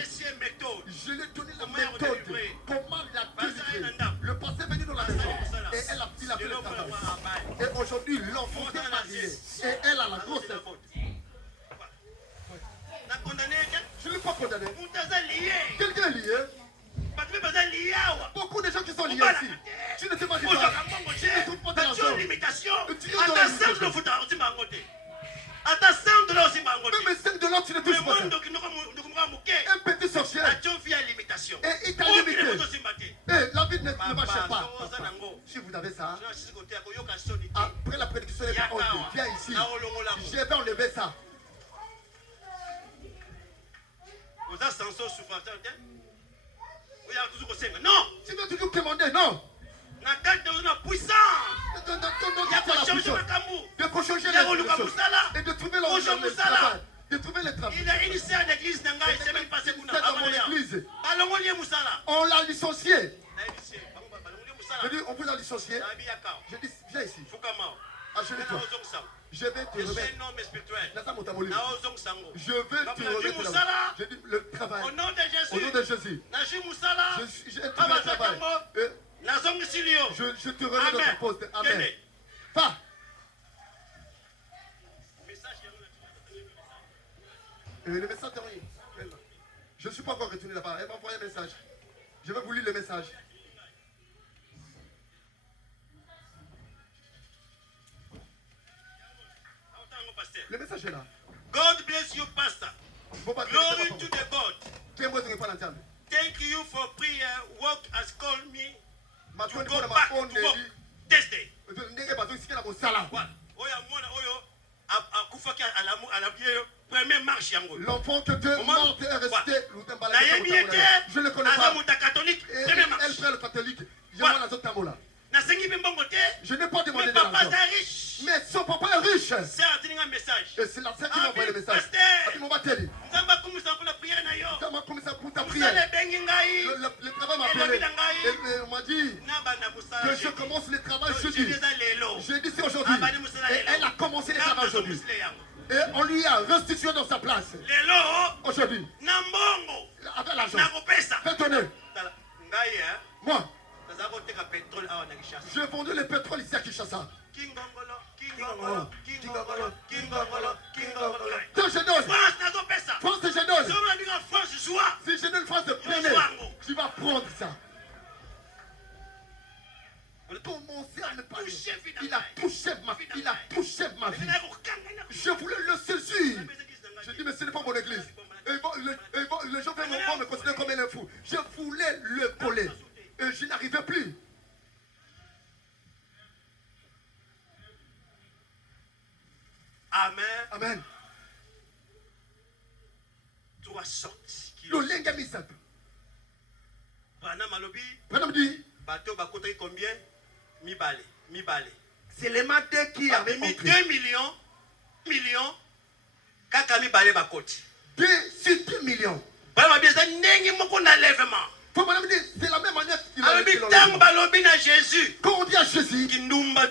Je lui ai donné la méthode. Comment la délivrer. Le pasteur est venu dans la maison. Et il a fait le travail. Et aujourd'hui, l'enfant est marié. Et elle a la grossesse. Je ne l'ai pas condamné. Quelqu'un est lié. Beaucoup de gens qui sont liés ici. Tu ne sais pas du tout. Tu ne trouves pas de l'argent. Même les 5 $, tu ne touches pas ça. Un petit sorcier. Et il t'a limité. Et la vie ne marche pas. Si vous avez ça, après la prédiction, viens ici. Je vais enlever ça. Non! Tu veux toujours commander, non? Il y a changer les choses et de trouver le travail. De trouver le travail. Il a initié une église dans mon église. On l'a licencié. Je dis, on vous a licencié. Je dis, viens ici. Achète-toi. Je vais te remettre. Je vais te remettre. Je dis, le travail. Au nom de Jésus. Au nom de Jésus. J'ai trouvé le travail. Je te remets dans ton poste. Amen. Va. Le message est rien. Je ne suis pas encore retourné là-bas. Elle m'a envoyé un message. Je vais vous lire le message. Le message est là. God bless you, Pastor. Glory to the God. Thank you for prayer. Work has called me to go back to work this day. L'enfant que Dieu mort est resté. Je le connais pas. Elle prend le catholique. Je n'ai pas demandé de l'argent. Mais son papa est riche. Et c'est la sœur qui m'a envoyé le message. Elle m'a dit, comment commencé pour ta prière. Le travail m'a appelé. Elle m'a dit que je commence le travail jeudi. J'ai dit c'est aujourd'hui. Et elle a commencé le travail aujourd'hui. Et on lui a restitué dans sa place. Aujourd'hui. Avec l'argent. Fais donner. Moi. J'ai vendu le pétrole ici à Kinshasa. Quand je donne, France je donne. Si je donne France de premier, tu vas prendre ça. Commencez à me parler. Il a touché ma vie. Il a touché ma vie. Je voulais le saisir. Je dis mais ce n'est pas mon église. Et bon, les gens vont me considérer comme un fou. Je voulais le coller. Et je n'arrivais plus. Amen. Amen. Tu as sorti. Le lenga misap. Branham alobi. Branham dit. Bateau bakote combien? Mi balé. C'est les matés qui avaient mis 2 millions. Kaka mi balé bakote. 2 millions. Branham bien ça nengi moko na lèvement. C'est la même manière qu'il a dit. Balobi na Jésus. Quand on dit à Jésus. Kindumba.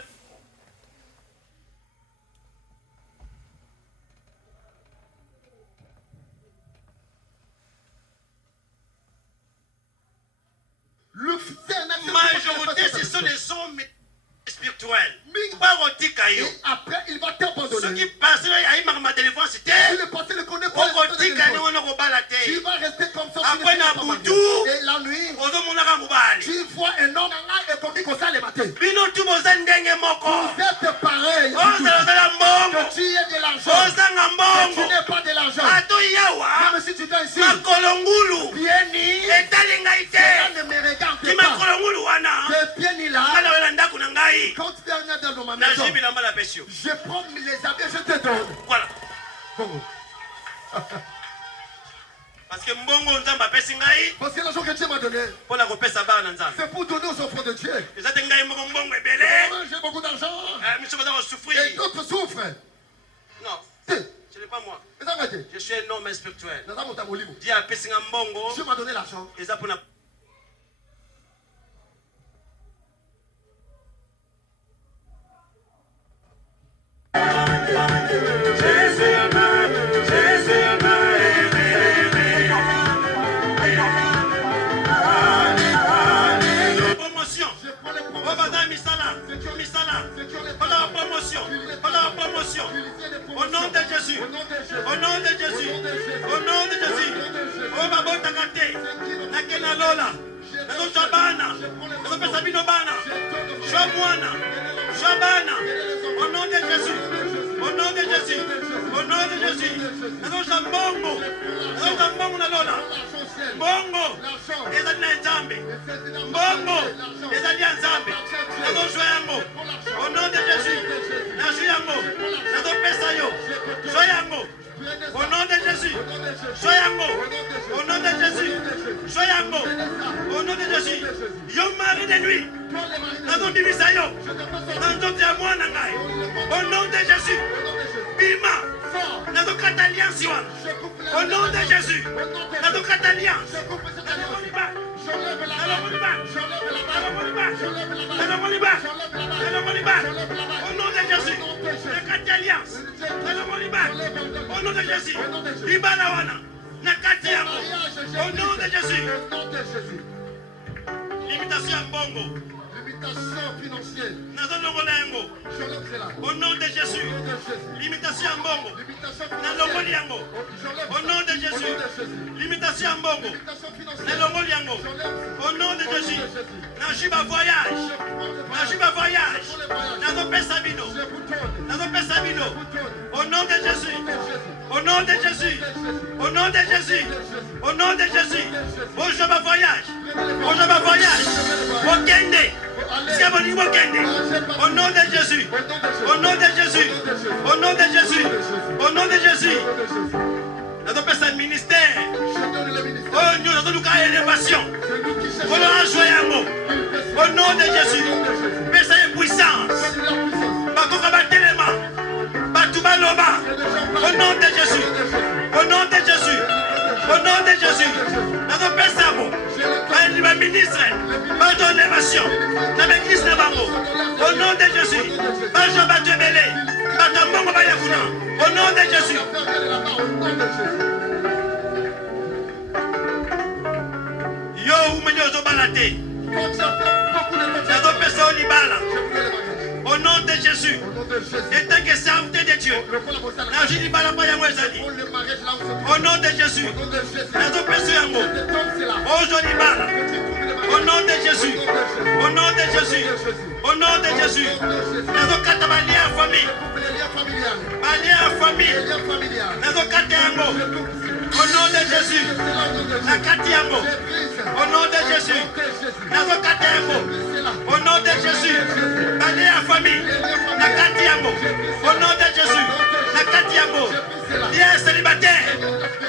Et après, il va t'abandonner. Ce qui passe là, il y a ma délivrance, Si le passé ne connaît pas les tu tu vas rester comme ça. après na butu Et la nuit, ozomonaka mobali tu vois un homme et comme dit comme ça le matin. bino tu boza ndenge moko Vous êtes pareil. ozala mbongo Que tu aies de l'argent. ozanga Que tu mbongo n'aies pas de l'argent. ato yawa Même si tu viens ici, makolo ngulu bien ni, etali ngai ça te ne me regarde ti pas. makolo ngulu wana Que bien ni là, ngala wela ndako na ngai quand tu viens dans ma na maison, jibi lamba la pesio je prends les habits, je te donne. voilà Bon. parce que mbongo nzambe apesi ngai Parce que l'argent que Dieu m'a donné, mpona kopesa bana na nzambe c'est pour donner aux enfants de Dieu. eza te ngai moko mbongo ebele J'ai beaucoup d'argent. miso baza Et kosouffrir d'autres souffrent. non Si. ce n'est pas moi Mais ça va dire, je suis un homme spirituel nous avons ta molimo. Dieu apesi nga mbongo Dieu m'a donné l'argent. eza mpona promotion Je prends les oyo promotions. baza misala mpona bapromotion mpona bapromotion au nom de Jésus au nom de Jésus au nom de Jésus oyo babotaka te nake na lola nazozwa bana nazopesa bino bana zwa mwana zwa bana au nom de Jésus au nom de Jésus au nom de Jésus nazozwa mbongo na lola mbongo ezali na nzambe mbongo ezali ya nzambe nazozwa yango au nom de Jésus nazwi yango nazopesa yo zwa yango au nom de Jésus zwa yango au nom de Jésus zwa yango au nom de Jésus yo mari de nuit nazobimisa yo na nzoto ya mwana ngai au nom de Jésus bima nazokata alliance wana au nom de Jésus nazokata alliance au nom de Jésus nakati alliance au nom de Jésus libala wana nakati yango au nom de Jésus limitation ya mbongo Limitation financière. nazolongola yango J'enlève cela. au nom de Jésus Au nom de Jésus. limitation ya mbongo Limitation nalongoli financière. yango J'enlève au nom de Au Jésus nom de Jésus. limitation ya mbongo Limitation financière. nalongoli yango J'enlève. au nom de Jésus nazwi bavoyage Je prends le nazwi voyage. bavoyage Je prends le voyage. nazopesa bino Je boutonne. nazopesa bino Je boutonne. au nom de Jésus Au nom de Jésus. au nom de Jésus au nom de Jésus bonjour bavoyage bonjour bavoyage bokende sika bolingi bokende au nom de Jésus au nom de Jésus au nom de Jésus au nom de Jésus nazopesa ministère Je donne le ministère. oyo nyonso nazoluka élévation Celui qui cherche kolo azwa yango au nom de Jésus pesa ye puissance la puissance. bakoka batelema bato baloba au nom de Jésus au nom de Jésus au nom de Jésus nazopesa mo baministre bato élévation na baeglise na bango au nom de Jésus bazwa bato ebele bato ya mbongo baya kuna au nom de Jésus Faire de la part au nom de Jésus. yo umenye ozobala te Quand tu as fait beaucoup de choses, nazopesa yo libala je voulais le mariage. au nom de Jésus Au nom de Jésus. en tant que serviteur de Dieu Le pôle apostal. nazwi libala mpo yango ezali Pour le mariage là où se au nom de Jésus Au nom de Jésus. nazopesa yango Je te donne cela. ozwa libala Que tu trouves le au mariage. nom de Jésus au nom de Jésus au nom de Jésus nazokata balia ya famille Coupe les liens familiales. balia ya Les famille liens familiales. nazokata yango Je coupe au nom de Jésus cela au nom de Jésus. nakati yango Je brise. au nom de Jésus Que Jésus. nazokata yango Brise cela. au nom de Jésus balia ya famille nakati yango au nom de Jésus nakati yango lia ya célibataire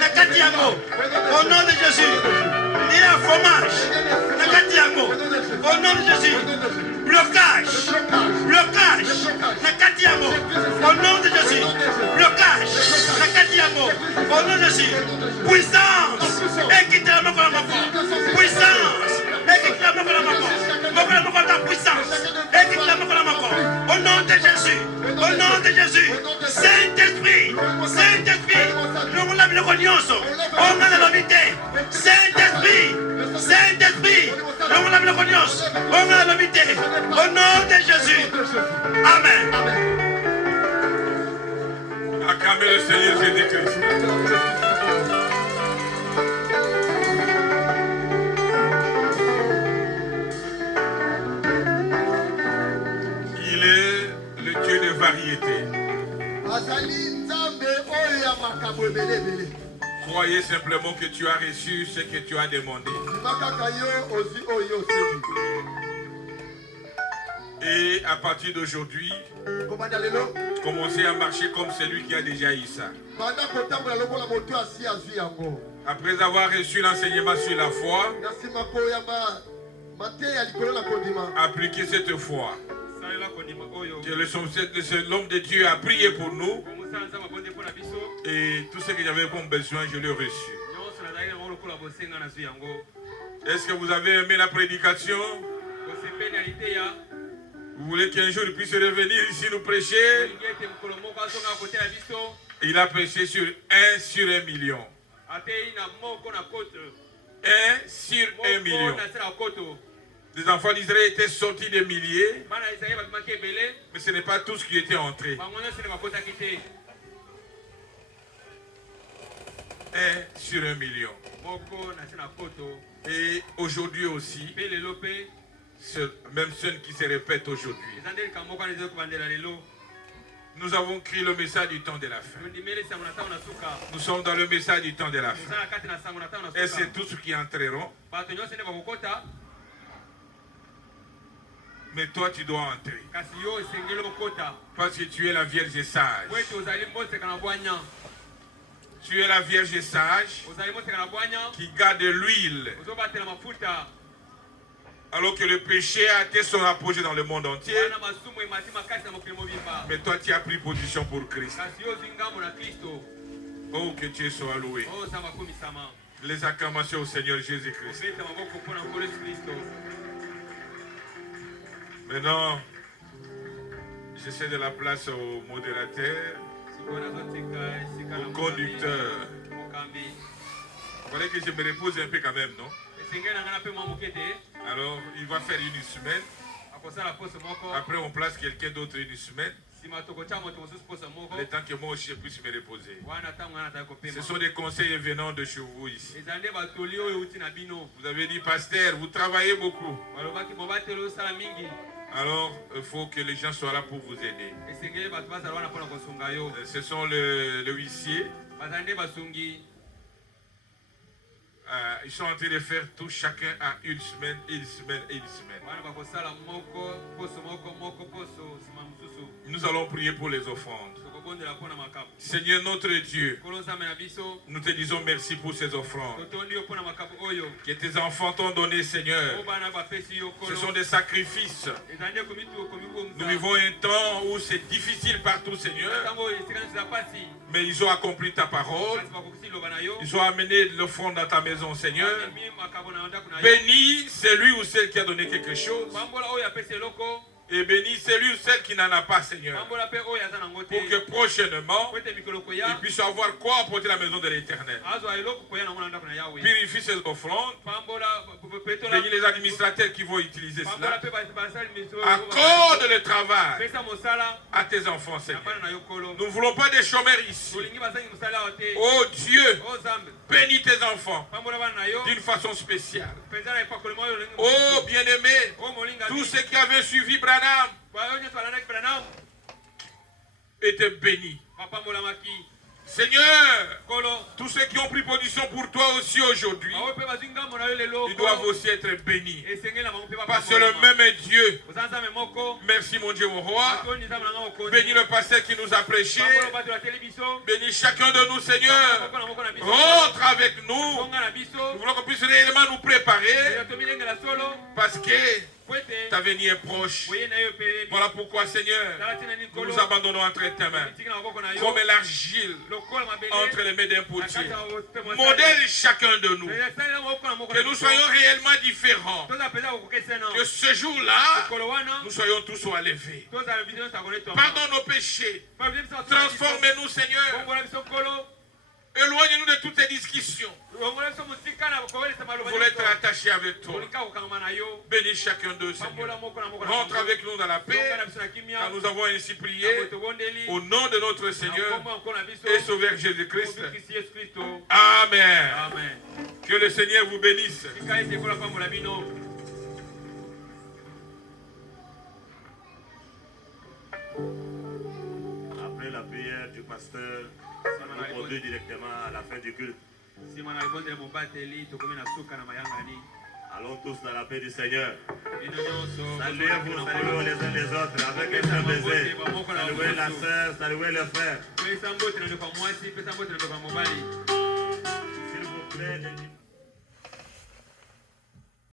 nakati yango au nom de Jésus lia ya fromage nakati yango au nom de Jésus blocage blocage nakati yango au nom de Jésus blocage nakati yango au nom de Jésus puissance ekitela moko na moko puissance ekitela moko na moko moko na moko ta puissance ekitela moko na moko au nom de Jésus au nom de Jésus Saint-Esprit Saint-Esprit longola biloko nyonso onga na lobi te Saint-Esprit Saint-Esprit longola biloko nyonso onga na lobi te au nom de Jésus Amen. Acclamez le Seigneur Jésus-Christ. Il est le Dieu de variété. Croyez simplement que tu as reçu ce que tu as demandé. Et à partir d'aujourd'hui, commencez à marcher comme celui qui a déjà eu ça. Après avoir reçu l'enseignement sur la foi, appliquez cette foi. Que l'homme de Dieu a prié pour nous. Et tout ce que j'avais comme besoin, je l'ai reçu. Est-ce que vous avez aimé la prédication? Vous voulez qu'un jour il puisse revenir ici nous prêcher? Il a prêché sur 1 sur 1 million. 1 sur 1 million. Les enfants d'Israël étaient sortis des milliers, mais ce n'est pas tous qui étaient entrés. 1 sur 1 million. Et aujourd'hui aussi, même ceux qui se répètent aujourd'hui. Nous avons crié le message du temps de la fin. Nous sommes dans le message du temps de la fin. Et c'est tous ceux qui entreront. Mais toi tu dois entrer. Parce que tu es la Vierge sage. Tu es la Vierge sage qui garde l'huile. Alors que le péché a été son apogée dans le monde entier. Mais toi tu as pris position pour Christ. Oh, que Dieu soit loué. Les acclamations au Seigneur Jésus-Christ. Maintenant, je cède la place au modérateur, au conducteur. Il fallait que je me repose un peu quand même, non? Alors, il va faire une semaine. Après, on place quelqu'un d'autre une semaine. Le temps que moi aussi je puisse me reposer. Ce sont des conseils venant de chez vous ici. Vous avez dit, pasteur, vous travaillez beaucoup. Alors, il faut que les gens soient là pour vous aider. Ce sont le huissier. Ils sont en train de faire tout chacun à une semaine, une semaine et une semaine. Nous allons prier pour les offrandes. Seigneur notre Dieu, nous te disons merci pour ces offrandes que tes enfants t'ont donné, Seigneur. Ce sont des sacrifices. Nous vivons un temps où c'est difficile partout, Seigneur. Mais ils ont accompli ta parole. Ils ont amené l'offrande dans ta maison, Seigneur. Bénis celui ou celle qui a donné quelque chose. Et bénis celui ou celle qui n'en a pas, Seigneur. Pour que prochainement, ils puissent avoir quoi apporter à la maison de l'Éternel. Purifie ces offrandes. Bénis les administrateurs qui vont utiliser cela. Accorde le travail à tes enfants, Seigneur. Nous ne voulons pas des chômeurs ici. Oh Dieu, bénis tes enfants d'une façon spéciale. Oh bien-aimé, tous ceux qui avaient suivi Branham étaient bénis. Seigneur, tous ceux qui ont pris position pour toi aussi aujourd'hui, ils doivent aussi être bénis. Parce que le même Dieu, merci mon Dieu, mon roi, bénis le pasteur qui nous a prêché, bénis chacun de nous, Seigneur, rentre avec nous. Nous voulons qu'on puisse réellement nous préparer, parce que ta venue est proche. Voilà pourquoi, Seigneur, nous nous abandonnons entre tes mains, comme l'argile entre les mains d'un potier. Modèle chacun de nous, que nous soyons réellement différents, que ce jour-là, nous soyons tous enlevés. Pardonne nos péchés, transforme-nous, Seigneur, Éloigne-nous de toutes ces discussions. Nous voulons être attachés avec toi. Bénis chacun d'eux, Seigneur. Rentre avec nous dans la paix, car nous avons ainsi prié au nom de notre Seigneur et Sauveur Jésus-Christ. Amen. Que le Seigneur vous bénisse. Après la prière du pasteur, nous conduit directement à la fin du culte. Allons tous dans la paix du Seigneur. Saluez-vous, saluez les uns les autres avec un baiser. Saluez la sœur, saluez le frère. S'il vous plaît,